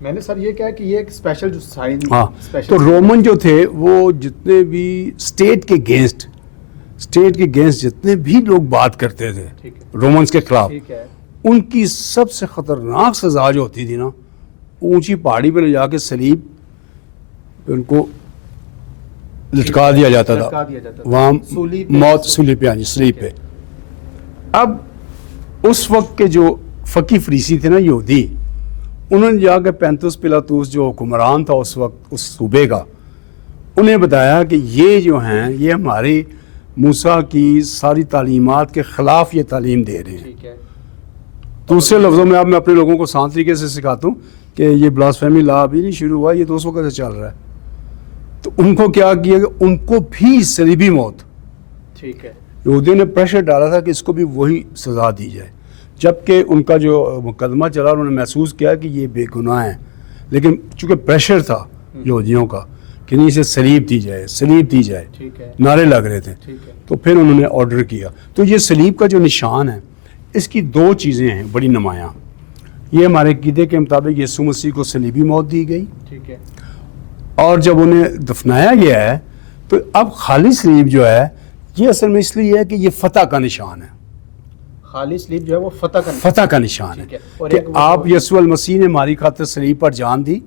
میں نے سر؟ یہ کیا کہ یہ ایک اسپیشل جو سائن. ہاں, تو رومن جو تھے وہ جتنے بھی اسٹیٹ کے اگینسٹ جتنے بھی لوگ بات کرتے تھے رومنس کے خلاف, ان کی سب سے خطرناک سزا جو ہوتی تھی نا، اونچی پہاڑی پہ لے جا کے سلیب ان کو لٹکا دیا جاتا تھا، وہاں موت سلیب پہ، سلیب پہ. اب اس وقت کے جو فقی فریسی تھے نا یہودی، انہوں نے جا کے پینتوس پلاطوس جو حکمران تھا اس وقت اس صوبے کا، انہیں بتایا کہ یہ جو ہیں یہ ہماری موسیٰ کی ساری تعلیمات کے خلاف یہ تعلیم دے رہے ہیں. دوسرے لفظوں میں اب میں اپنے لوگوں کو آسان طریقے سے سکھاتا ہوں کہ یہ بلاسفیمی لا ابھی نہیں شروع ہوا، یہ تو اس وقت سے چل رہا ہے. تو ان کو کیا کیا کہ ان کو بھی صلیبی موت، ٹھیک ہے، یہودیوں نے پریشر ڈالا تھا کہ اس کو بھی وہی سزا دی جائے، جبکہ ان کا جو مقدمہ چلا انہوں نے محسوس کیا کہ یہ بے گناہ ہیں، لیکن چونکہ پریشر تھا یہودیوں کا کہ نہیں اسے صلیب دی جائے، صلیب دی جائے، نعرے لگ رہے تھے، تو پھر انہوں نے آرڈر کیا. تو یہ صلیب کا جو نشان ہے اس کی دو چیزیں ہیں بڑی نمایاں. یہ ہمارے عقیدے کے مطابق یسوع مسیح کو صلیبی موت دی گئی، ٹھیک ہے، اور جب انہیں دفنایا گیا ہے تو اب خالی صلیب جو ہے یہ اصل میں اس لیے ہے کہ یہ فتح کا نشان ہے. خالی صلیب جو ہے وہ فتح کا نشان ہے کہ آپ یسوع المسیح نے ہماری خاطر صلیب پر جان دی،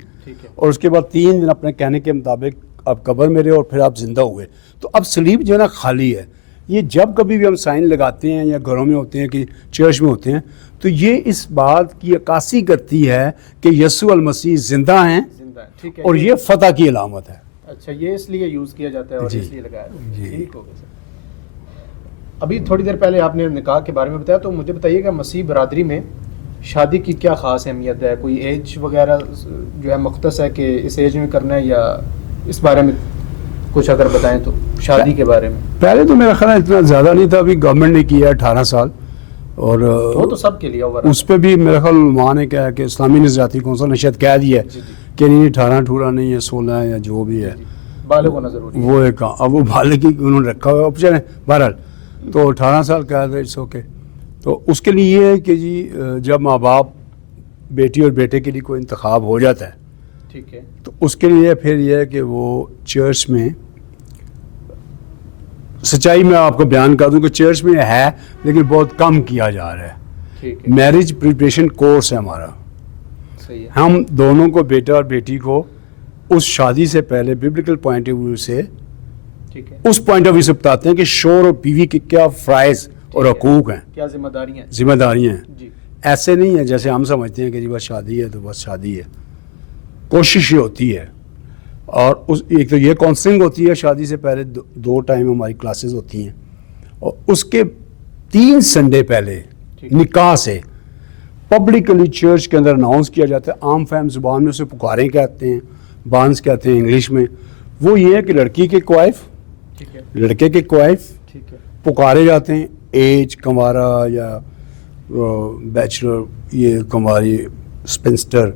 اور اس کے بعد 3 دن اپنے کہنے کے مطابق آپ قبر میں رہے اور پھر آپ زندہ ہوئے. تو اب صلیب جو ہے نا خالی ہے. یہ جب کبھی بھی ہم سائن لگاتے ہیں یا گھروں میں ہوتے ہیں کہ چرچ میں ہوتے ہیں تو یہ اس بات کی عکاسی کرتی ہے کہ یسوع المسیح زندہ ہیں اور یہ فتح کی علامت ہے. اچھا، یہ اس لیے یوز کیا جاتا ہے اور جی. اس لیے لگایا. جی. ٹھیک ہو گیا سر. ابھی تھوڑی دیر پہلے آپ نے نکاح کے بارے میں بتایا، تو مجھے بتائیے کہ مسیح برادری میں شادی کی کیا خاص اہمیت ہے؟ کوئی ایج وغیرہ جو ہے مختص ہے کہ اس ایج میں کرنا ہے، یا اس بارے میں کچھ اگر بتائیں تو شادی کے بارے میں؟ پہلے تو میرا خیال اتنا زیادہ نہیں تھا، ابھی گورنمنٹ نے کیا 18 سال، اور وہ تو سب کے لیے ہوگا. اس پہ بھی میرا خیال علماء نے کہا کہ اسلامی نظریاتی کونسل نے شاید کہہ دیا ہے کہ نہیں 18 ٹھورا نہیں ہے، 16 ہے یا جو بھی ہے، بالغ ہونا ضروری ہے. وہ ایک اب وہ بالغ کی انہوں نے رکھا ہوا ہے آپشن ہے. بہرحال تو 18 سال کہا تھا، اٹس اوکے. تو اس کے لیے یہ ہے کہ جی جب ماں باپ بیٹی اور بیٹے کے لیے کوئی انتخاب ہو جاتا ہے، ٹھیک ہے، تو اس کے لیے پھر یہ ہے کہ وہ چرچ میں، سچائی میں آپ کو بیان کر دوں کہ چرچ میں ہے لیکن بہت کم کیا جا رہا ہے. ٹھیک ہے، میرج پریپریشن کورس ہے ہمارا. صحیح ہے، ہم دونوں کو، بیٹا اور بیٹی کو، اس شادی سے پہلے بیبلیکل پوائنٹ آف ویو سے، ٹھیک ہے، اس پوائنٹ آف ویو سے بتاتے ہیں کہ شوہر اور بیوی کے کیا فرائض اور حقوق ہیں، کیا ذمہ داریاں ہیں. ذمہ داریاں ہیں. جی، ایسے نہیں ہے جیسے ہم سمجھتے ہیں کہ جی بس شادی ہے تو بس شادی ہے. کوشش یہ ہوتی ہے، اور ایک تو یہ کاؤنسلنگ ہوتی ہے شادی سے پہلے، 2 ٹائم ہماری کلاسز ہوتی ہیں، اور اس کے 3 سنڈے پہلے نکاح سے پبلکلی چرچ کے اندر اناؤنس کیا جاتا ہے. عام فہم زبان میں اسے پکاریں کہتے ہیں، بانس کہتے ہیں انگلش میں. وہ یہ ہے کہ لڑکی کے کوائف، ٹھیک ہے، لڑکے کے کوائف ٹھیک ہے، پکارے جاتے ہیں، ایج کنوارا یا بیچلر، یہ کنواری اسپنسٹر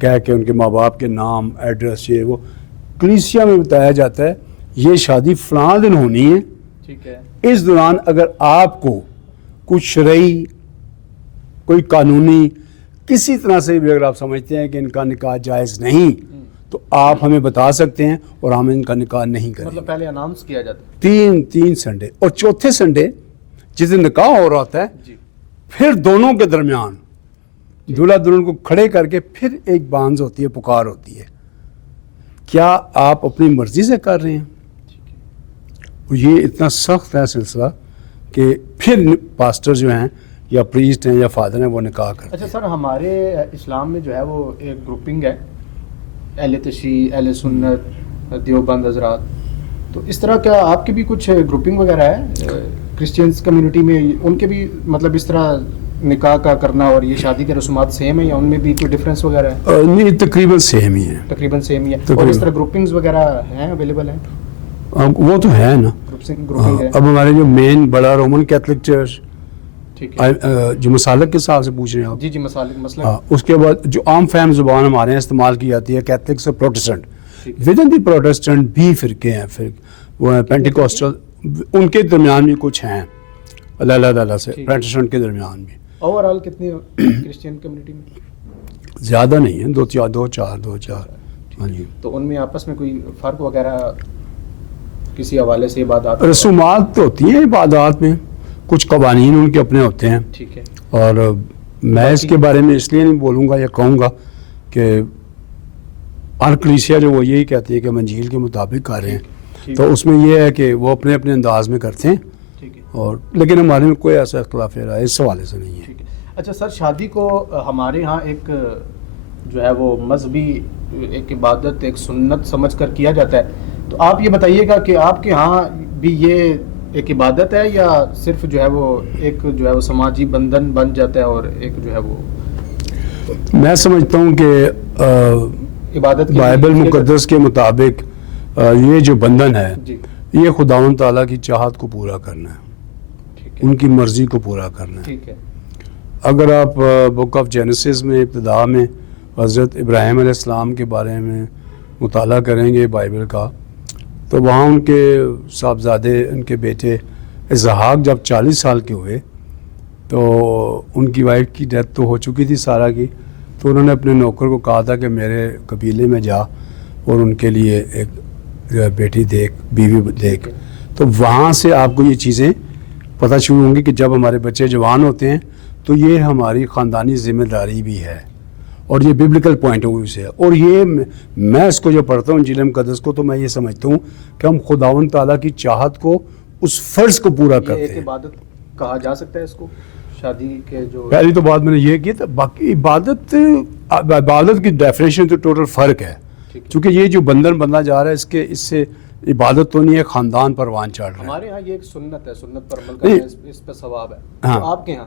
کہہ کے ان کے ماں باپ کے نام، ایڈریس، یہ وہ کلیسیا میں بتایا جاتا ہے یہ شادی فلاں دن ہونی ہے. ٹھیک ہے، اس دوران اگر آپ کو کچھ شرعی، کوئی قانونی کسی طرح سے بھی اگر آپ سمجھتے ہیں کہ ان کا نکاح جائز نہیں تو آپ ہمیں بتا سکتے ہیں اور ہم ان کا نکاح نہیں کریں. مطلب پہلے اناؤنس کیا جاتا ہے. 3 سنڈے، اور چوتھے سنڈے جس دن نکاح ہو رہا ہوتا ہے جی، پھر دونوں کے درمیان دولہا دلہن کو کھڑے کر کے پھر ایک بانز ہوتی ہے، پکار ہوتی ہے، کیا آپ اپنی مرضی سے کر رہے ہیں؟ یہ اتنا سخت ہے سلسلہ کہ پھر پاسٹر جو ہیں یا پریسٹ ہیں یا فادر ہیں وہ نکاح کرتے ہیں. اچھا سر، ہمارے اسلام میں جو ہے وہ ایک گروپنگ ہے، اہل تشیع، اہل سنت، دیوبند حضرات. تو اس طرح کیا آپ کی بھی کچھ گروپنگ وغیرہ ہے کرسچنس کمیونٹی میں؟ ان کے بھی مطلب اس طرح نکاح کا کرنا اور یہ شادی کے رسومات سیم ہے، یا ان میں بھی کوئی ڈفرینس وغیرہ ہے؟ نہیں، تقریباً سیم ہی ہے. تقریباً سیم ہی ہے. اور اس طرح گروپنگز وغیرہ ہیں، اویلیبل ہیں؟ وہ تو ہے نا. گروپنگ ہے. اب ہمارے جو مین بڑا رومن کیتھولک چرچ، ٹھیک ہے، جو مسالک کے حساب سے پوچھ رہے ہیں آپ. جی جی، مسئلہ. اس کے بعد جو عام فہم زبان ہمارے یہاں استعمال کی جاتی ہے کیتھولک سے Protestant. With in the Protestant بھی فرقے ہیں، پھر وہ ہیں پینٹیکوسٹل، ان کے درمیان بھی کچھ ہیں اللہ تعالیٰ سے، پروٹسٹنٹ کے درمیان بھی. اوور آل کتنی کرسچین کمیونٹی میں؟ زیادہ نہیں ہیں، 2-4. ہاں جی. تو ان میں آپس میں کوئی فرق وغیرہ کسی حوالے سے عبادات؟ رسومات تو ہوتی ہیں عبادات میں، کچھ قوانین ان کے اپنے ہوتے ہیں، ٹھیک ہے، اور میں اس کے بارے میں اس لیے نہیں بولوں گا یا کہوں گا کہ ہر کلیسیا جو وہ یہی کہتی ہے کہ ہم انجیل کے مطابق کر رہے ہیں، تو اس میں یہ ہے کہ وہ اپنے اپنے انداز میں کرتے ہیں، اور لیکن ہمارے میں کوئی ایسا اختلاف رائے اس حوالے سے نہیں ہے۔ اچھا سر، شادی کو ہمارے ہاں ایک جو ہے وہ مذہبی ایک عبادت، ایک سنت سمجھ کر کیا جاتا ہے، تو آپ یہ بتائیے گا کہ آپ کے ہاں بھی یہ ایک عبادت ہے یا صرف جو ہے وہ ایک جو ہے وہ سماجی بندھن بن جاتا ہے اور ایک جو ہے وہ؟ میں سمجھتا ہوں کہ عبادت بائبل مقدس کے مطابق یہ جو بندھن ہے یہ خداوند تعالیٰ کی چاہت کو پورا کرنا ہے، ان کی مرضی کو پورا کرنا ہے۔ ٹھیک ہے۔ اگر آپ بک آف جینیسس میں ابتدا میں حضرت ابراہیم علیہ السلام کے بارے میں مطالعہ کریں گے بائبل کا، تو وہاں ان کے صاحبزادے، ان کے بیٹے اسحاق جب 40 سال کے ہوئے تو ان کی وائف کی ڈیتھ تو ہو چکی تھی سارہ کی، تو انہوں نے اپنے نوکر کو کہا تھا کہ میرے قبیلے میں جا اور ان کے لیے ایک بیٹی دیکھ، بیوی دیکھ۔ تو وہاں سے آپ کو یہ چیزیں پتہ شروع ہوں گی کہ جب ہمارے بچے جوان ہوتے ہیں تو یہ ہماری خاندانی ذمہ داری بھی ہے، اور یہ ببلیکل پوائنٹ آف ویو سے ہے۔ اور یہ میں اس کو جو پڑھتا ہوں انجیل مقدس کو، تو میں یہ سمجھتا ہوں کہ ہم خداوند تعالیٰ کی چاہت کو، اس فرض کو پورا کرتے ہیں۔ ایک عبادت کہا جا سکتا ہے اس کو، شادی کے جو پہلی تو بات میں نے یہ کی تھا، باقی عبادت کی ڈیفینیشن تو ٹوٹل فرق ہے، کیونکہ یہ جو بندھن بندھا جا رہا ہے اس سے عبادت تو نہیں ہے، خاندان پروان چڑھ رہا ہے۔ ہمارے ہاں یہ ایک سنت ہے، سنت پر عمل کرنا، اس پہ ثواب ہے۔ تو آپ کے ہاں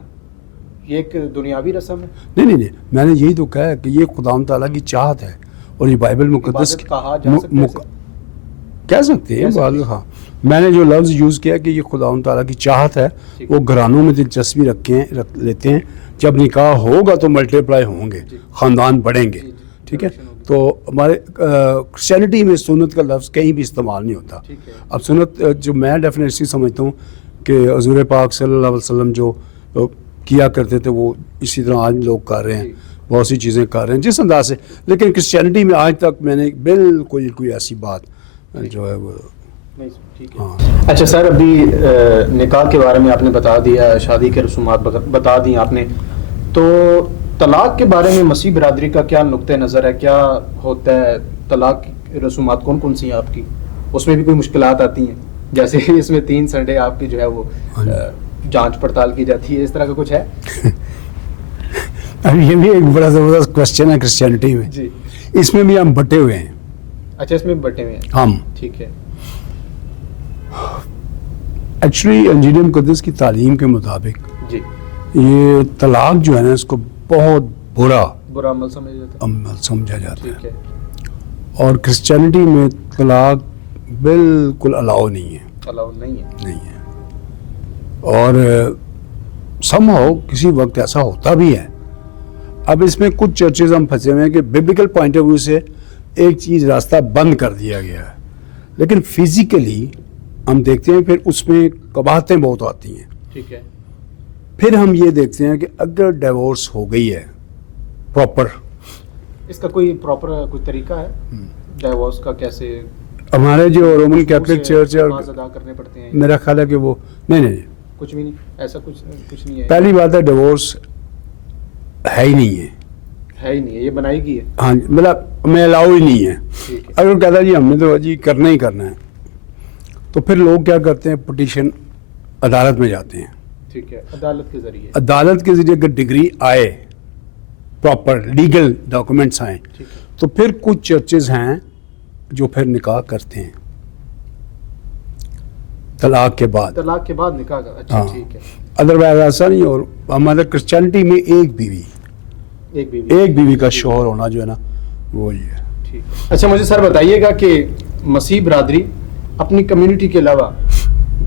یہ ایک دنیاوی رسم ہے؟ نہیں، میں نے یہی تو کہا ہے کہ یہ خداوند تعالیٰ کی چاہت ہے، اور یہ بائبل مقدس کہا جا سکتا ہے، کہہ سکتے ہیں۔ ہاں، میں نے جو لفظ یوز کیا کہ یہ خداوند تعالیٰ کی چاہت ہے، وہ گھرانوں میں دلچسپی رکھ لیتے ہیں، جب نکاح ہوگا تو ملٹی پلائی ہوں گے، خاندان بڑھیں گے، ٹھیک ہے۔ تو ہمارے کرسچینٹی میں سنت کا لفظ کہیں بھی استعمال نہیں ہوتا۔ اب سنت جو میں ڈیفینیٹلی سمجھتا ہوں کہ حضور پاک صلی اللہ علیہ وسلم جو کیا کرتے تھے وہ اسی طرح آج لوگ کر رہے ہیں، بہت سی چیزیں کر رہے ہیں جس انداز سے، لیکن کرسچینٹی میں آج تک میں نے بالکل کوئی ایسی بات جو ہے وہ۔ اچھا سر، ابھی نکاح کے بارے میں آپ نے بتا دیا، شادی کے رسومات بتا دی آپ نے، تو طلاق کے بارے میں مسیح برادری کا کیا نقطہ نظر ہے؟ کیا ہوتا ہے طلاق کی رسومات کون کون سی ہیں آپ کی؟ اس میں بھی کوئی مشکلات آتی ہیں؟ جیسے اس میں 3 سنڈے آپ کی جو ہے وہ جانچ پڑتال کی جاتی ہے، اس طرح کا کچھ ہے؟ اب یہ بھی ایک بڑا زبردست کوشچن ہے کرسچینٹی میں جی، اس میں بھی ہم بٹے ہوئے ہیں۔ اچھا، اس میں بٹے ہوئے ہیں ہم، ٹھیک ہے۔ ایکچولی انجیل مقدس کی تعلیم کے مطابق جی یہ طلاق جو ہے نا اس کو بہت برا عمل سمجھا جاتا ہے، اور کرسچینٹی میں طلاق بالکل الاؤ نہیں ہے، اور سم ہو کسی وقت ایسا ہوتا بھی ہے۔ اب اس میں کچھ چرچز ہم پھنسے ہوئے ہیں کہ بیبلیکل پوائنٹ آف ویو سے ایک چیز راستہ بند کر دیا گیا ہے، لیکن فزیکلی ہم دیکھتے ہیں پھر اس میں قباحتیں بہت آتی ہیں، ٹھیک ہے۔ پھر ہم یہ دیکھتے ہیں کہ اگر ڈیورس ہو گئی ہے پراپر، اس کا کوئی پراپر کوئی طریقہ ہے ڈیورس کا؟ کیسے ہمارے جو رومن کیتھولک چرچ ہے ادا کرنے پڑتے ہیں؟ میرا خیال ہے کہ وہ نہیں کچھ بھی نہیں، ایسا کچھ نہیں ہے۔ پہلی بات ہے ڈیورس ہے ہی نہیں ہے، یہ بنائی گئی ہے، ہاں جی، مطلب میں الاؤ ہی نہیں ہے۔ اگر کہتا ہے جی ہم نے تو جی کرنا ہی کرنا ہے، تو پھر لوگ کیا کرتے ہیں، پٹیشن عدالت میں جاتے ہیں، ٹھیک ہے، عدالت کے ذریعے اگر ڈگری آئے، پراپر لیگل ڈاکومنٹس آئیں، تو پھر کچھ چرچز ہیں جو پھر نکاح کرتے ہیں طلاق کے بعد نکاح کا۔ اچھا ٹھیک ہے۔ ادروائز ایسا نہیں، اور ہمارے کرسچینٹی میں ایک بیوی کا شوہر ہونا جو ہے نا وہ یہ ہے۔ اچھا مجھے سر بتائیے گا کہ مسیح برادری اپنی کمیونٹی کے علاوہ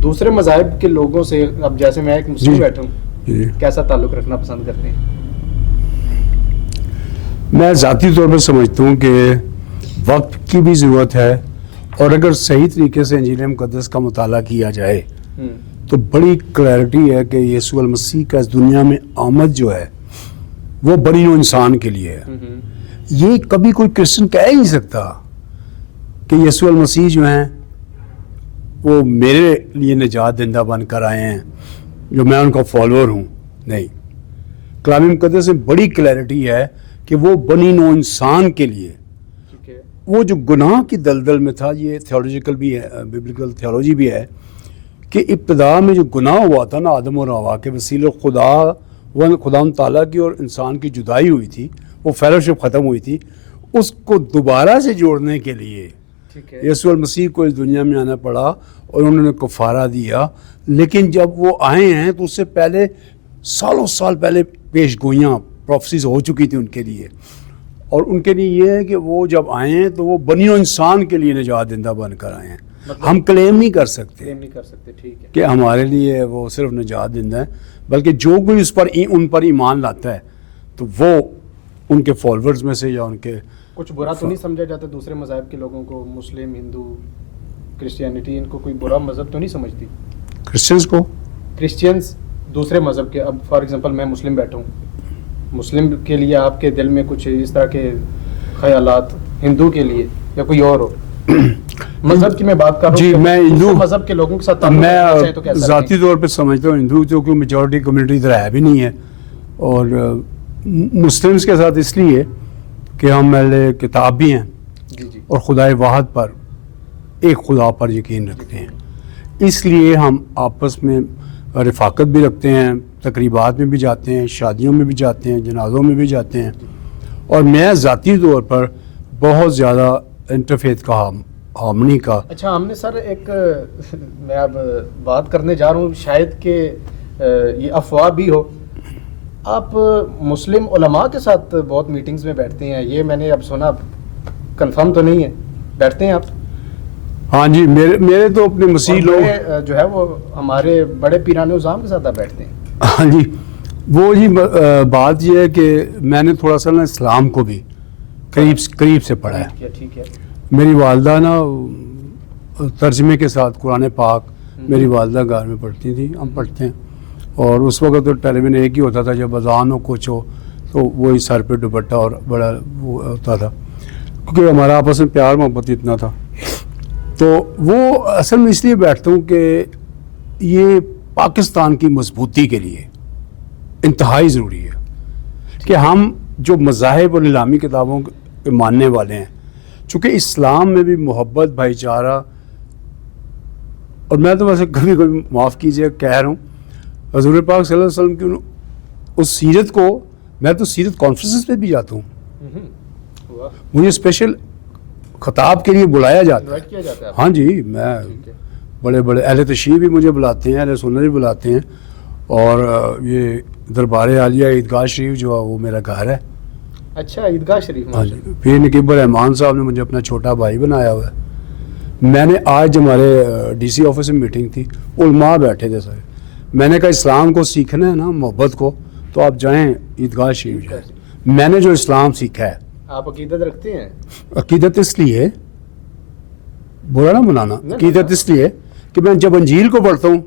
دوسرے مذاہب کے لوگوں سے، اب جیسے میں ایک مسلم بیٹھا ہوں، کیسا تعلق رکھنا پسند کرتے ہیں؟ میں ذاتی طور پر سمجھتا ہوں کہ وقت کی بھی ضرورت ہے، اور اگر صحیح طریقے سے انجیل مقدس کا مطالعہ کیا جائے تو بڑی کلیئرٹی ہے کہ یسوع المسیح کا اس دنیا میں آمد جو ہے وہ بڑی نوع انسان کے لیے ہے۔ یہ کبھی کوئی کرسچن کہہ ہی نہیں سکتا کہ یسوع المسیح جو ہیں وہ میرے لیے نجات دہندہ بن کر آئے ہیں جو میں ان کا فالوور ہوں، نہیں۔ کلام مقدس میں بڑی کلیئرٹی ہے کہ وہ بنی نو انسان کے لیے وہ جو گناہ کی دلدل میں تھا، یہ تھیولوجیکل بھی ہے، بیبلیکل تھیولوجی بھی ہے کہ ابتدا میں جو گناہ ہوا تھا نا آدم اور حوا کے وسیلے خدا تعالیٰ کی اور انسان کی جدائی ہوئی تھی، وہ فیلوشپ ختم ہوئی تھی، اس کو دوبارہ سے جوڑنے کے لیے یسوع المسیح کو اس دنیا میں آنا پڑا اور انہوں نے کفارہ دیا. لیکن جب وہ آئے ہیں تو اس سے پہلے سالوں سال پہلے پیش گوئیاں پروفیسیز ہو چکی تھی ان کے لیے، اور ان کے لیے یہ ہے کہ وہ جب آئے ہیں تو وہ بنی و انسان کے لیے نجات دہندہ بن کر آئے ہیں. ہم کلیم نہیں کر سکتے ٹھیک ہے کہ ہمارے لیے وہ صرف نجات دہندہ ہے، بلکہ جو کوئی ان پر ایمان لاتا ہے تو وہ ان کے فالوورز میں سے یا ان کے کچھ برا تو نہیں سمجھا جاتا دوسرے مذاہب کے لوگوں کو، مسلم، ہندو، کرسچینٹی، ان کو کوئی برا مذہب تو نہیں سمجھتی؟ کرسچنس کو، کرسچینس دوسرے مذہب کے، اب فار ایگزامپل میں مسلم بیٹھا ہوں، مسلم کے لیے آپ کے دل میں کچھ اس طرح کے خیالات، ہندو کے لیے یا کوئی اور ہو، مذہب کی میں بات کر رہا ہوں. جی میں ہندو مذہب کے لوگوں کے ساتھ میں ذاتی طور پہ سمجھتا ہوں ہندو جو کہ میجورٹی کمیونٹی ادھر ہے بھی نہیں ہے، اور مسلمس کے ساتھ اس لیے کہ ہم اہل کتاب بھی ہیں اور خدائے واحد پر، ایک خدا پر یقین رکھتے ہیں، اس لیے ہم آپس میں رفاقت بھی رکھتے ہیں، تقریبات میں بھی جاتے ہیں، شادیوں میں بھی جاتے ہیں، جنازوں میں بھی جاتے ہیں. اور میں ذاتی طور پر بہت زیادہ انٹرفیتھ کا ہارمنی کا. اچھا ہم نے سر ایک میں اب بات کرنے جا رہا ہوں، شاید کہ یہ افواہ بھی ہو، آپ مسلم علماء کے ساتھ بہت میٹنگز میں بیٹھتے ہیں، یہ میں نے اب سنا، کنفرم تو نہیں ہے، بیٹھتے ہیں آپ؟ ہاں جی، میرے تو اپنے مسیح لوگ جو ہے وہ ہمارے بڑے پیران عظام کے ساتھ آپ بیٹھتے ہیں؟ ہاں جی، وہ جی بات یہ ہے کہ میں نے تھوڑا سا نا اسلام کو بھی قریب سے پڑھا ہے. ٹھیک ہے. میری والدہ نا ترجمے کے ساتھ قرآن پاک میری والدہ گھر میں پڑھتی تھی، ہم پڑھتے ہیں، اور اس وقت تو ٹیلی ویژن ایک ہی ہوتا تھا، جب اذان ہو کچھ ہو تو وہی سر پہ دوپٹہ اور بڑا وہ ہوتا تھا، کیونکہ ہمارا آپس میں پیار محبت اتنا تھا. تو وہ اصل میں اس لیے بیٹھتا ہوں کہ یہ پاکستان کی مضبوطی کے لیے انتہائی ضروری ہے کہ ہم جو مذاہب اور اسلامی کتابوں کے ماننے والے ہیں، چونکہ اسلام میں بھی محبت، بھائی چارہ، اور میں تو ویسے کبھی معاف کیجیے کہہ رہا ہوں، حضور پاک صلی اللہ علیہ وسلم کی اس سیرت کو، میں تو سیرت کانفرنسز پہ بھی جاتا ہوں، مجھے اسپیشل خطاب کے لیے بلایا جاتا ہے. ہاں جی، میں بڑے بڑے اہل تشریح بھی مجھے بلاتے ہیں، اہل سنت بھی بلاتے ہیں، اور یہ دربار عالیہ عیدگاہ شریف جو ہے وہ میرا گھر ہے. اچھا، عیدگاہ شریف. ہاں جی، پھر نقیب الرحمان صاحب نے مجھے اپنا چھوٹا بھائی بنایا ہوا ہے. میں نے آج ہمارے ڈی سی آفس میں میٹنگ تھی، علماء بیٹھے تھے سارے، میں نے کہا اسلام کو سیکھنا ہے نا، محبت کو، تو آپ جائیں عیدگاہ شریف جائیں. میں نے جو اسلام سیکھا ہے. آپ عقیدت رکھتے ہیں؟ عقیدت اس لیے، برا نہ منانا، عقیدت اس لیے کہ میں جب انجیل کو پڑھتا ہوں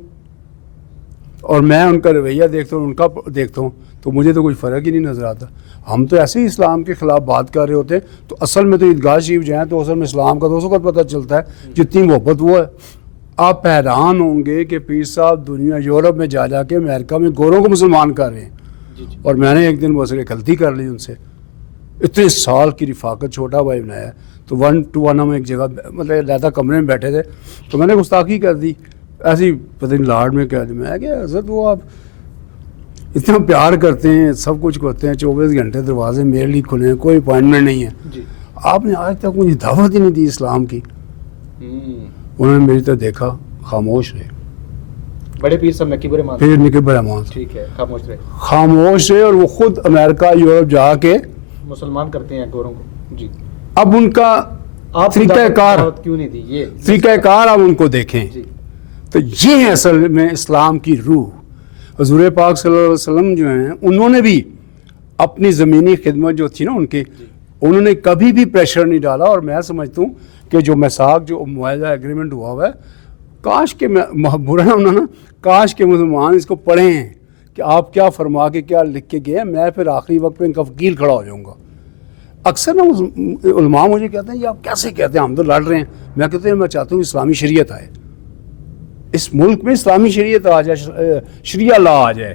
اور میں ان کا رویہ دیکھتا ہوں، ان کا دیکھتا ہوں، تو مجھے تو کوئی فرق ہی نہیں نظر آتا. ہم تو ایسے ہی اسلام کے خلاف بات کر رہے ہوتے ہیں، تو اصل میں تو عیدگاہ شریف جائیں تو اصل میں اسلام کا تو اس وقت پتہ چلتا ہے جتنی محبت وہ ہے. آپ حیران ہوں گے کہ پیر صاحب دنیا یورپ میں جا کے امریکہ میں گوروں کو مسلمان کر رہے ہیں، اور میں نے ایک دن بس غلطی کر لی ان سے. اتنے سال کی رفاقت، چھوٹا بھائی بنایا، تو 1 to 1 ہم ایک جگہ مطلب علیحدہ کمرے میں بیٹھے تھے، تو میں نے گستاخی کر دی، ایسی پتہ نہیں لاڈ میں کہہ دی، میں کہ حضرت وہ آپ اتنا پیار کرتے ہیں، سب کچھ کرتے ہیں، 24 گھنٹے دروازے میرے لیے کھلے ہیں، کوئی اپوائنٹمنٹ نہیں ہے، آپ نے آج تک مجھے دعوت ہی نہیں دی اسلام کی. انہوں نے میری طرف دیکھا، خاموش رہے. بڑے پیر صاحب نقیب الرحمان، پھر نقیب الرحمان، ٹھیک ہے، خاموش رہے، اور وہ خود امریکہ یورپ جا کے مسلمان کرتے ہیں گوروں کو. جی، اب ان کا طریقہ کار کیوں نہیں دی، یہ طریقہ کار آپ ان کو دیکھیں. تو یہ ہے اصل میں اسلام کی روح. حضور پاک صلی اللہ علیہ وسلم جو ہیں، انہوں نے بھی اپنی زمینی خدمت جو تھی نا ان کی، انہوں نے کبھی بھی پریشر نہیں ڈالا. اور میں سمجھتا ہوں کہ جو میثاق، جو معاہدہ ایگریمنٹ ہوا ہوا ہے، کاش کہ برا نہ ہونا نا، کاش کہ مسلمان اس کو پڑھیں ہیں کہ آپ کیا فرما کے کیا لکھ کے گئے ہیں. میں پھر آخری وقت پہ ان کا وکیل کھڑا ہو جاؤں گا. اکثر نا علماء مجھے کہتے ہیں یہ آپ کیسے کہتے ہیں، ہم تو لڑ رہے ہیں. میں کہتے ہیں میں چاہتا ہوں اسلامی شریعت آئے، اس ملک میں اسلامی شریعت آ جائے، شریعہ لا آ جائے.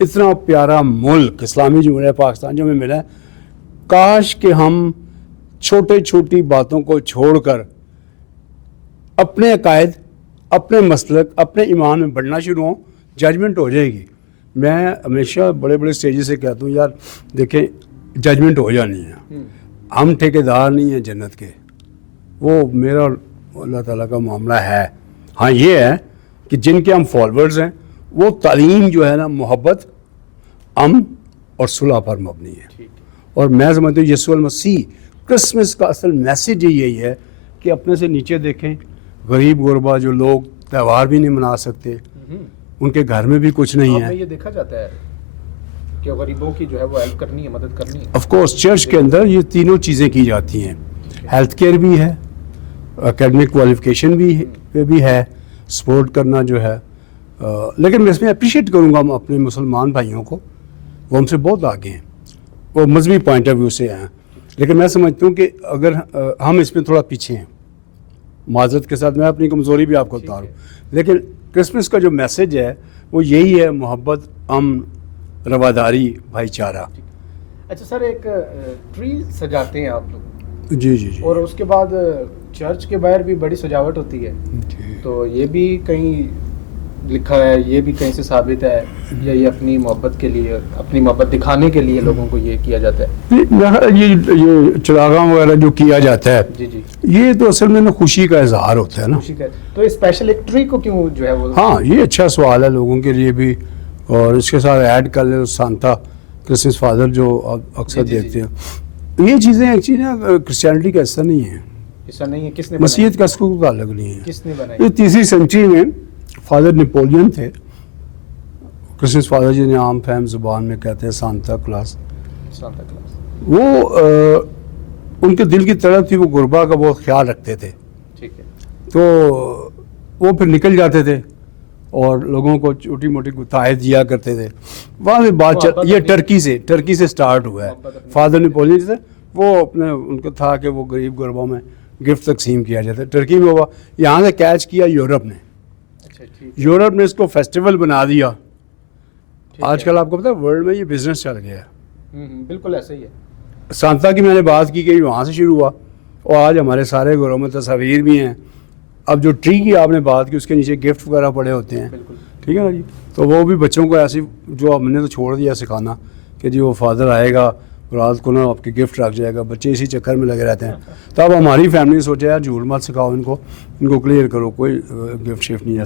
اتنا پیارا ملک اسلامی جمہوریہ پاکستان جو ہمیں ملا ہے، کاش کہ ہم چھوٹے چھوٹی باتوں کو چھوڑ کر اپنے عقائد، اپنے مسلک، اپنے ایمان میں بڑھنا شروع ہوں، ججمنٹ ہو جائے گی. میں ہمیشہ بڑے بڑے اسٹیجز سے کہتا ہوں یار دیکھیں ججمنٹ ہو جانی ہے، ہم ٹھیکیدار نہیں ہیں جنت کے، وہ میرا اور اللہ تعالیٰ کا معاملہ ہے. ہاں یہ ہے کہ جن کے ہم فالوورز ہیں وہ تعلیم جو ہے نا محبت، امن اور صلح پر مبنی ہے. اور میں سمجھتا ہوں یسوع المسیح کرسمس کا اصل میسیج یہی ہے کہ اپنے سے نیچے دیکھیں، غریب غربا جو لوگ تہوار بھی نہیں منا سکتے، ان کے گھر میں بھی کچھ نہیں ہے. یہ دیکھا جاتا ہے کہ غریبوں کی جو ہے وہ ہیلپ کرنی ہے، مدد کرنی ہے. آف کورس چرچ کے اندر یہ تینوں چیزیں کی جاتی ہیں، ہیلتھ کیئر بھی ہے، اکیڈمک کوالیفیکیشن بھی ہے، سپورٹ کرنا جو ہے. لیکن میں اس میں اپریشیٹ کروں گا اپنے مسلمان بھائیوں کو، وہ ہم سے بہت آگے ہیں، وہ مذہبی پوائنٹ آف ویو سے ہیں. لیکن میں سمجھتا ہوں کہ اگر ہم اس میں تھوڑا پیچھے ہیں، معذرت کے ساتھ میں اپنی کمزوری بھی آپ کو بتا رہا ہوں، لیکن کرسمس کا جو میسیج ہے وہ یہی ہے، محبت، امن، رواداری، بھائی چارہ. اچھا سر، ایک ٹری سجاتے ہیں آپ لوگ؟ جی جی جی. اور اس کے بعد چرچ کے باہر بھی بڑی سجاوٹ ہوتی ہے، تو یہ بھی کہیں لکھا ہے، یہ بھی کہیں سے ثابت ہے، یا یہ اپنی محبت کے لیے، اپنی محبت دکھانے کے لیے لوگوں کو یہ کیا جاتا ہے؟ یہ چراغاں وغیرہ جو کیا جاتا ہے، جی جی، یہ تو اصل میں نا خوشی کا اظہار ہوتا ہے نا. تو اسپیشل ایک ٹری کو کیوں جو ہے وہ؟ ہاں یہ اچھا سوال ہے لوگوں کے لیے بھی، اور اس کے ساتھ ایڈ کر لیں سانتا کرسمس فادر جو آپ اکثر دیکھتے ہیں. یہ چیزیں ایکچولی نا کرسچینٹی کا حصہ نہیں ہے، ایسا نہیں ہے. کس نے مسیحیت کا اس کو تعلق نہیں ہے. کس نے بنائی؟ یہ 3ری سینچری میں فادر نیپولین تھے، کرسمس فادر جنہیں عام فہم زبان میں کہتے ہیں سانتا کلاس. وہ ان کے دل کی طرف تھی، وہ غربا کا بہت خیال رکھتے تھے. ٹھیک ہے. تو وہ پھر نکل جاتے تھے اور لوگوں کو چھوٹی موٹی تحائف دیا کرتے تھے. وہاں سے بات یہ ٹرکی سے سٹارٹ ہوا ہے. فادر نیپولین سے وہ اپنے ان کو تھا کہ وہ غریب غربوں میں گفٹ تقسیم کیا جاتا ہے. ٹرکی میں ہوا، یہاں سے کیچ کیا یورپ نے. یورپ نے اس کو فیسٹیول بنا دیا. آج کل آپ کو پتا ہے ورلڈ میں یہ بزنس چل گیا ہے. بالکل ایسا ہی ہے. سانتا کی میں نے بات کی کہ وہاں سے شروع ہوا، اور آج ہمارے سارے گھروں میں تصاویر بھی ہیں. اب جو ٹری کی آپ نے بات کی اس کے نیچے گفٹ وغیرہ پڑے ہوتے ہیں، ٹھیک ہے نا جی. تو وہ بھی بچوں کو ایسی، جو ہم نے تو چھوڑ دیا سکھانا کہ جی وہ فادر آئے گا رات کو نا آپ کے گفٹ رکھ جائے گا، بچے اسی چکر میں لگے رہتے ہیں. تو اب ہماری فیملی سوچے یار جھوٹ مت سکھاؤ ان کو کلیئر کرو، کوئی گفٹ شفٹ نہیں ہے.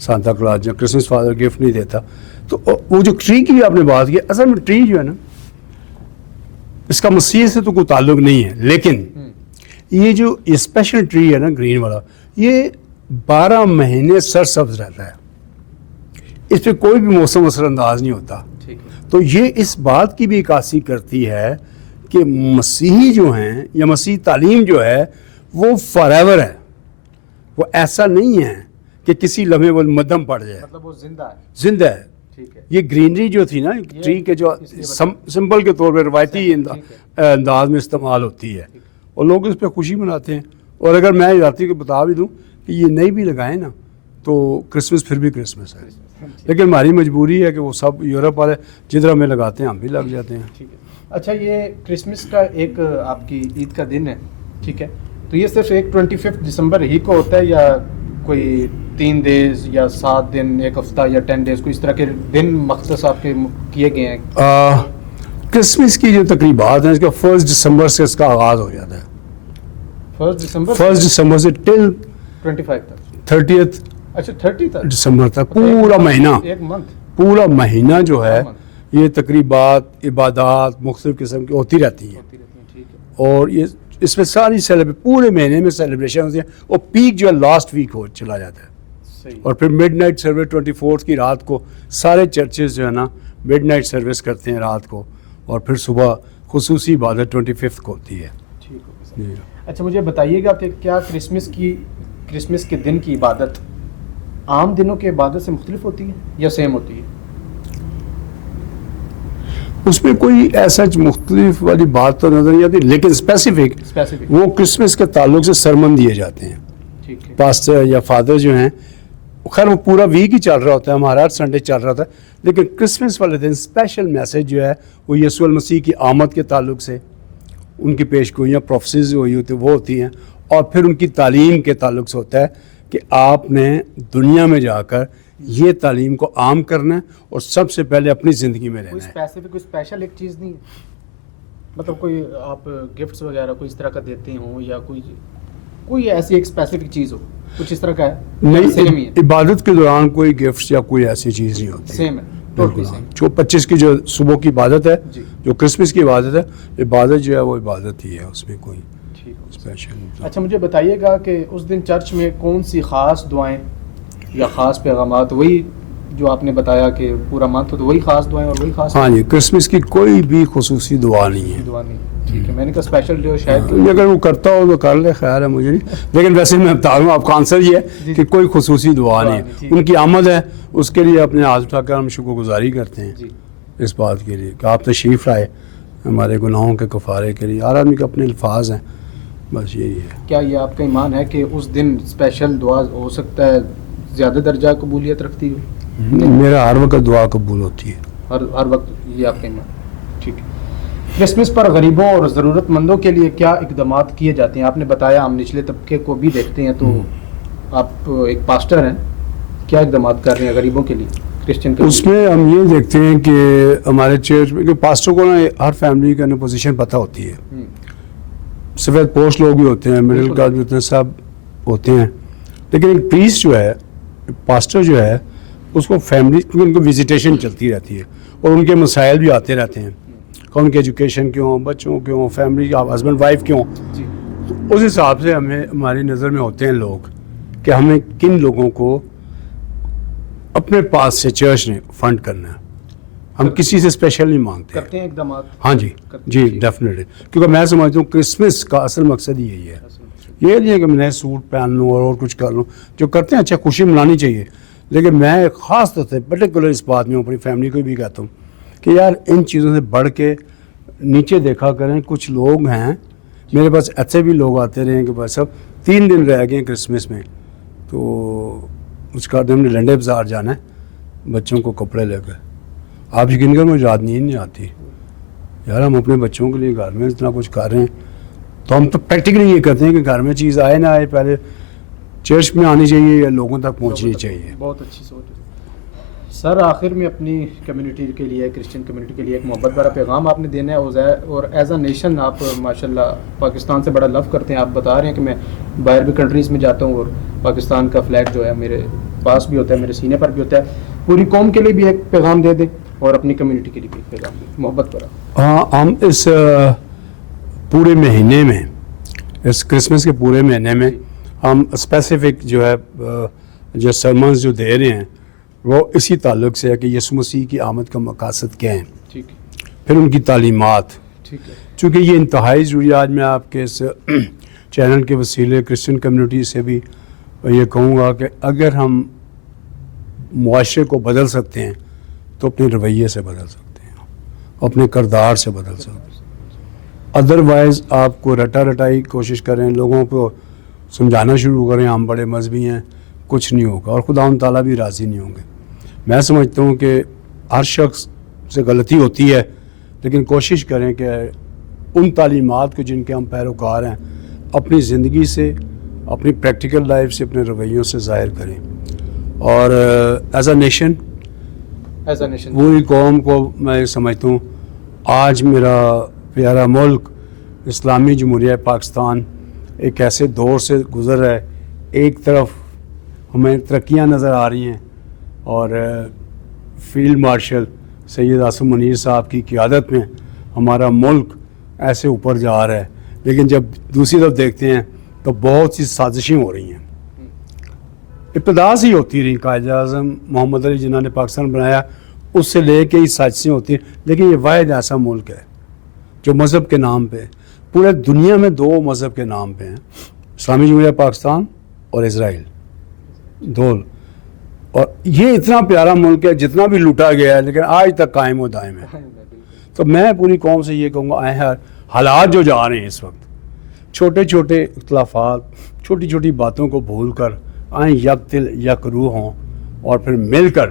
سانتا کلاس یا کرسمس فادر گفٹ نہیں دیتا. تو وہ جو ٹری کی بھی آپ نے بات کی، اصل میں ٹری جو ہے نا اس کا مسیح سے تو کوئی تعلق نہیں ہے، لیکن یہ جو اسپیشل ٹری ہے نا گرین والا، یہ 12 مہینے سرسبز رہتا ہے، اس پہ کوئی بھی موسم اثر انداز نہیں ہوتا. تو یہ اس بات کی بھی عکاسی کرتی ہے کہ مسیحی جو ہیں یا مسیحی تعلیم جو ہے وہ فار ایور ہے، وہ ایسا نہیں ہے کہ کسی لمحے وہ مدھم پڑ جائے. مطلب وہ زندہ ہے. یہ گرینری جو تھی نا ٹری کے جو سمبل کے طور پہ روایتی انداز میں استعمال ہوتی ہے، اور لوگ اس پہ خوشی مناتے ہیں. اور اگر میں ذاتی کو بتا بھی دوں کہ یہ نہیں بھی لگائیں نا تو کرسمس پھر بھی کرسمس ہے. لیکن ہماری مجبوری ہے کہ وہ سب یورپ والے جدھر ہمیں لگاتے ہیں ہم بھی لگ جاتے ہیں. اچھا، یہ کرسمس کا ایک آپ کی عید کا دن ہے، ٹھیک ہے، تو یہ صرف ایک 25 دسمبر ہی کو ہوتا ہے، یا کوئی 3 days یا 7 دن، ایک ہفتہ یا 10 days، کوئی اس طرح کے دن مختص آپ کے کیے گئے ہیں؟ کرسمس کی جو تقریبات ہیں اس کا 1 دسمبر سے اس کا آغاز ہو جاتا ہے. 1 دسمبر سے ٹل 25 تک، 30th. اچھا 30 دسمبر تک پورا مہینہ، پورا مہینہ جو ہے یہ تقریبات، عبادات مختلف قسم کی ہوتی رہتی ہیں. اور یہ اس میں ساری پورے مہینے میں سیلیبریشن ہوتی ہے، اور پیک جو ہے لاسٹ ویک ہو چلا جاتا ہے. اور پھر مڈ نائٹ سروس 24 کی رات کو سارے چرچز جو ہے نا مڈ نائٹ سروس کرتے ہیں رات کو، اور پھر صبح خصوصی عبادت 25 کو ہوتی ہے. اچھا مجھے بتائیے گا کہ کیا کرسمس کے دن کی عبادت عام دنوں کی عبادت سے مختلف ہوتی ہے یا سیم ہوتی ہے؟ اس میں کوئی ایسا مختلف والی بات تو نظر نہیں آتی، لیکن اسپیسیفک وہ کرسمس کے تعلق سے سرمن دیے جاتے ہیں. پاسٹر یا فادر جو ہیں، خیر وہ پورا ویک ہی چل رہا ہوتا ہے، ہمارا ہر سنڈے چل رہا ہوتا ہے، لیکن کرسمس والے دن اسپیشل میسیج جو ہے وہ یسوع المسیح کی آمد کے تعلق سے ان کی پیش گوئیاں پروفیسیز ہوئی ہوتی وہ ہوتی ہیں، اور پھر ان کی تعلیم کے تعلق سے ہوتا ہے کہ آپ نے دنیا میں جا کر یہ تعلیم کو عام کرنا ہے اور سب سے پہلے اپنی زندگی میں کوئی لینا ہے۔ اسپیسیفک کوئی اسپیشل ایک چیز نہیں ہے، مطلب کوئی آپ گفٹس وغیرہ کوئی اس طرح کا دیتے ہوں یا کوئی ایسی ایک اسپیسیفک چیز ہو، کچھ اس طرح کا ہے؟ سیم ہی نہیں، ہے، عبادت کے دوران کوئی گفٹس یا کوئی ایسی چیز نہیں ہوتی۔ سیم ہے، ٹوٹلی سیم۔ جو 25 کی جو صبح کی عبادت ہے، جی جو کرسمس کی عبادت ہے، عبادت جو ہے وہ عبادت ہی ہے، اس میں کوئی ٹھیک ہے۔ اسپیشل۔ اچھا مجھے بتائیے گا کہ اس دن چرچ میں کون سی خاص دعائیں یا خاص پیغامات، وہی جو آپ نے بتایا کہ پورا منتھ تو وہی خاص دعائیں اور وہی خاص ہاں جی، کرسمس کی کوئی بھی خصوصی دعا نہیں ہے۔ دعا نہیں؟ ٹھیک ہے، میں نے کہا اسپیشل جو شاید اگر وہ کرتا ہو تو کر لے، خیر ہے مجھے نہیں، لیکن ویسے میں بتا رہا ہوں آپ کا آنسر یہ ہے کہ کوئی خصوصی دعا نہیں ہے۔ ان کی آمد ہے، اس کے لیے اپنے ہاتھ اٹھا کر ہم شکر گزاری کرتے ہیں جی اس بات کے لیے کہ آپ تشریف لائے ہمارے گناہوں کے کفارے کے لیے۔ ہر آدمی کے اپنے الفاظ ہیں، بس یہی ہے۔ کیا یہ آپ کا ایمان ہے کہ اس دن اسپیشل دعا ہو سکتا ہے زیادہ درجہ قبولیت رکھتی ہو؟ میرا ہر وقت دعا قبول ہوتی ہے۔ ہر وقت یہ آپ کا ایمان؟ ٹھیک ہے۔ کرسمس پر غریبوں اور ضرورت مندوں کے لیے کیا اقدامات کیے جاتے ہیں؟ آپ نے بتایا ہم نچلے طبقے کو بھی دیکھتے ہیں، تو آپ ایک پاسٹر ہیں، کیا اقدامات کر رہے ہیں غریبوں کے لیے کرسچن کے؟ اس میں ہم یہ دیکھتے ہیں کہ ہمارے چرچ میں کہ پاسٹر کو نا ہر فیملی کا پوزیشن پتہ ہوتی ہے، سفید پوش لوگ بھی ہوتے ہیں، مڈل کلاس بھی ہوتے ہیں، سب ہوتے ہیں، لیکن ایک پریسٹ جو ہے، پاسٹر جو ہے، اس کو فیملی کیونکہ ان کو وزیٹیشن چلتی رہتی ہے اور ان کے مسائل بھی آتے رہتے ہیں کہ ان کی ایجوکیشن کیوں، بچوں کیوں، فیملی ہسبینڈ وائف کیوں، جی اس حساب سے ہمیں ہماری نظر میں ہوتے ہیں لوگ کہ ہمیں کن لوگوں کو اپنے پاس سے چرچ نے فنڈ کرنا ہے۔ ہم کسی سے اسپیشل نہیں مانگتے۔ کرتے ہیں اقدامات؟ ہاں جی جی ڈیفینیٹلی، کیونکہ میں سمجھتا ہوں کرسمس کا اصل مقصد ہی یہی ہے، یہ نہیں ہے کہ میں نئے سوٹ پہن لوں اور کچھ کر لوں، جو کرتے ہیں اچھا خوشی منانی چاہیے، لیکن میں خاص طور سے پرٹیکولر اس بات میں اپنی فیملی کو بھی کہتا ہوں کہ یار ان چیزوں سے بڑھ کے نیچے دیکھا کریں۔ کچھ لوگ ہیں میرے پاس ایسے بھی لوگ آتے رہے ہیں کہ بس اب 3 دن رہ گئے ہیں کرسمس میں، تو اس کا ہم نے لنڈے بازار جانا ہے بچوں کو کپڑے لے کر، آپ یقین کریں مجھے رات نیند نہیں آتی یار، ہم اپنے بچوں کے لیے گھر میں اتنا کچھ کر رہے ہیں، تو ہم تو پریکٹیکلی یہ کرتے ہیں کہ گھر میں چیز آئے نہ آئے پہلے چرچ میں آنی چاہیے یا لوگوں تک پہنچنی چاہیے۔ بہت اچھی سوچ ہے سر۔ آخر میں اپنی کمیونٹی کے لیے، کرسچن کمیونٹی کے لیے ایک محبت بھرا پیغام آپ نے دینا ہے، اور ایز اے نیشن آپ ماشاءاللہ پاکستان سے بڑا لو کرتے ہیں۔ آپ بتا رہے ہیں کہ میں باہر بھی کنٹریز میں جاتا ہوں اور پاکستان کا فلیگ جو ہے میرے پاس بھی ہوتا ہے، میرے سینے پر بھی ہوتا ہے۔ پوری قوم کے لیے بھی ایک پیغام دے دیں اور اپنی کمیونٹی کے لیے بھی ایک پیغام دیں، محبت بھرا۔ ہاں، ہم اس پورے مہینے میں، اس کرسمس کے پورے مہینے میں ہم اسپیسیفک جو ہے جو سرمنز جو دے رہے ہیں وہ اسی تعلق سے ہے کہ یسوع مسیح کی آمد کا مقاصد کیا ہیں، ٹھیک ہے پھر ان کی تعلیمات، ٹھیک ہے چونکہ یہ انتہائی ضروری ہے۔ آج میں آپ کے اس چینل کے وسیلے کرسچن کمیونٹی سے بھی یہ کہوں گا کہ اگر ہم معاشرے کو بدل سکتے ہیں تو اپنے رویے سے بدل سکتے ہیں، اپنے کردار سے بدل سکتے ہیں، ادروائز آپ کو رٹا رٹائی کوشش کریں، لوگوں کو سمجھانا شروع کریں ہم بڑے مذہبی ہیں، کچھ نہیں ہوگا اور خدا تعالیٰ بھی راضی نہیں ہوں گے۔ میں سمجھتا ہوں کہ ہر شخص سے غلطی ہوتی ہے، لیکن کوشش کریں کہ ان تعلیمات کو جن کے ہم پیروکار ہیں اپنی زندگی سے، اپنی پریکٹیکل لائف سے، اپنے رویوں سے ظاہر کریں، اور ایز اے نیشن پوری قوم کو میں سمجھتا ہوں آج میرا پیارا ملک اسلامی جمہوریہ پاکستان ایک ایسے دور سے گزر رہا ہے، ایک طرف ہمیں ترقیاں نظر آ رہی ہیں اور فیلڈ مارشل سید عاصم منیر صاحب کی قیادت میں ہمارا ملک ایسے اوپر جا رہا ہے، لیکن جب دوسری طرف دیکھتے ہیں تو بہت سی سازشیں ہو رہی ہیں، ابتدا سے ہی ہوتی رہی، قائد اعظم محمد علی جناح نے پاکستان بنایا اس سے لے کے ہی سازشیں ہوتی ہیں، لیکن یہ واحد ایسا ملک ہے جو مذہب کے نام پہ، پورے دنیا میں 2 مذہب کے نام پہ ہیں، اسلامی جمہوریہ پاکستان اور اسرائیل، 2، اور یہ اتنا پیارا ملک ہے جتنا بھی لوٹا گیا ہے لیکن آج تک قائم و دائم ہے۔ تو میں پوری قوم سے یہ کہوں گا حالات جو جا رہے ہیں اس وقت، چھوٹے چھوٹے اختلافات، چھوٹی چھوٹی باتوں کو بھول کر آئیں یک دل یک روح ہوں اور پھر مل کر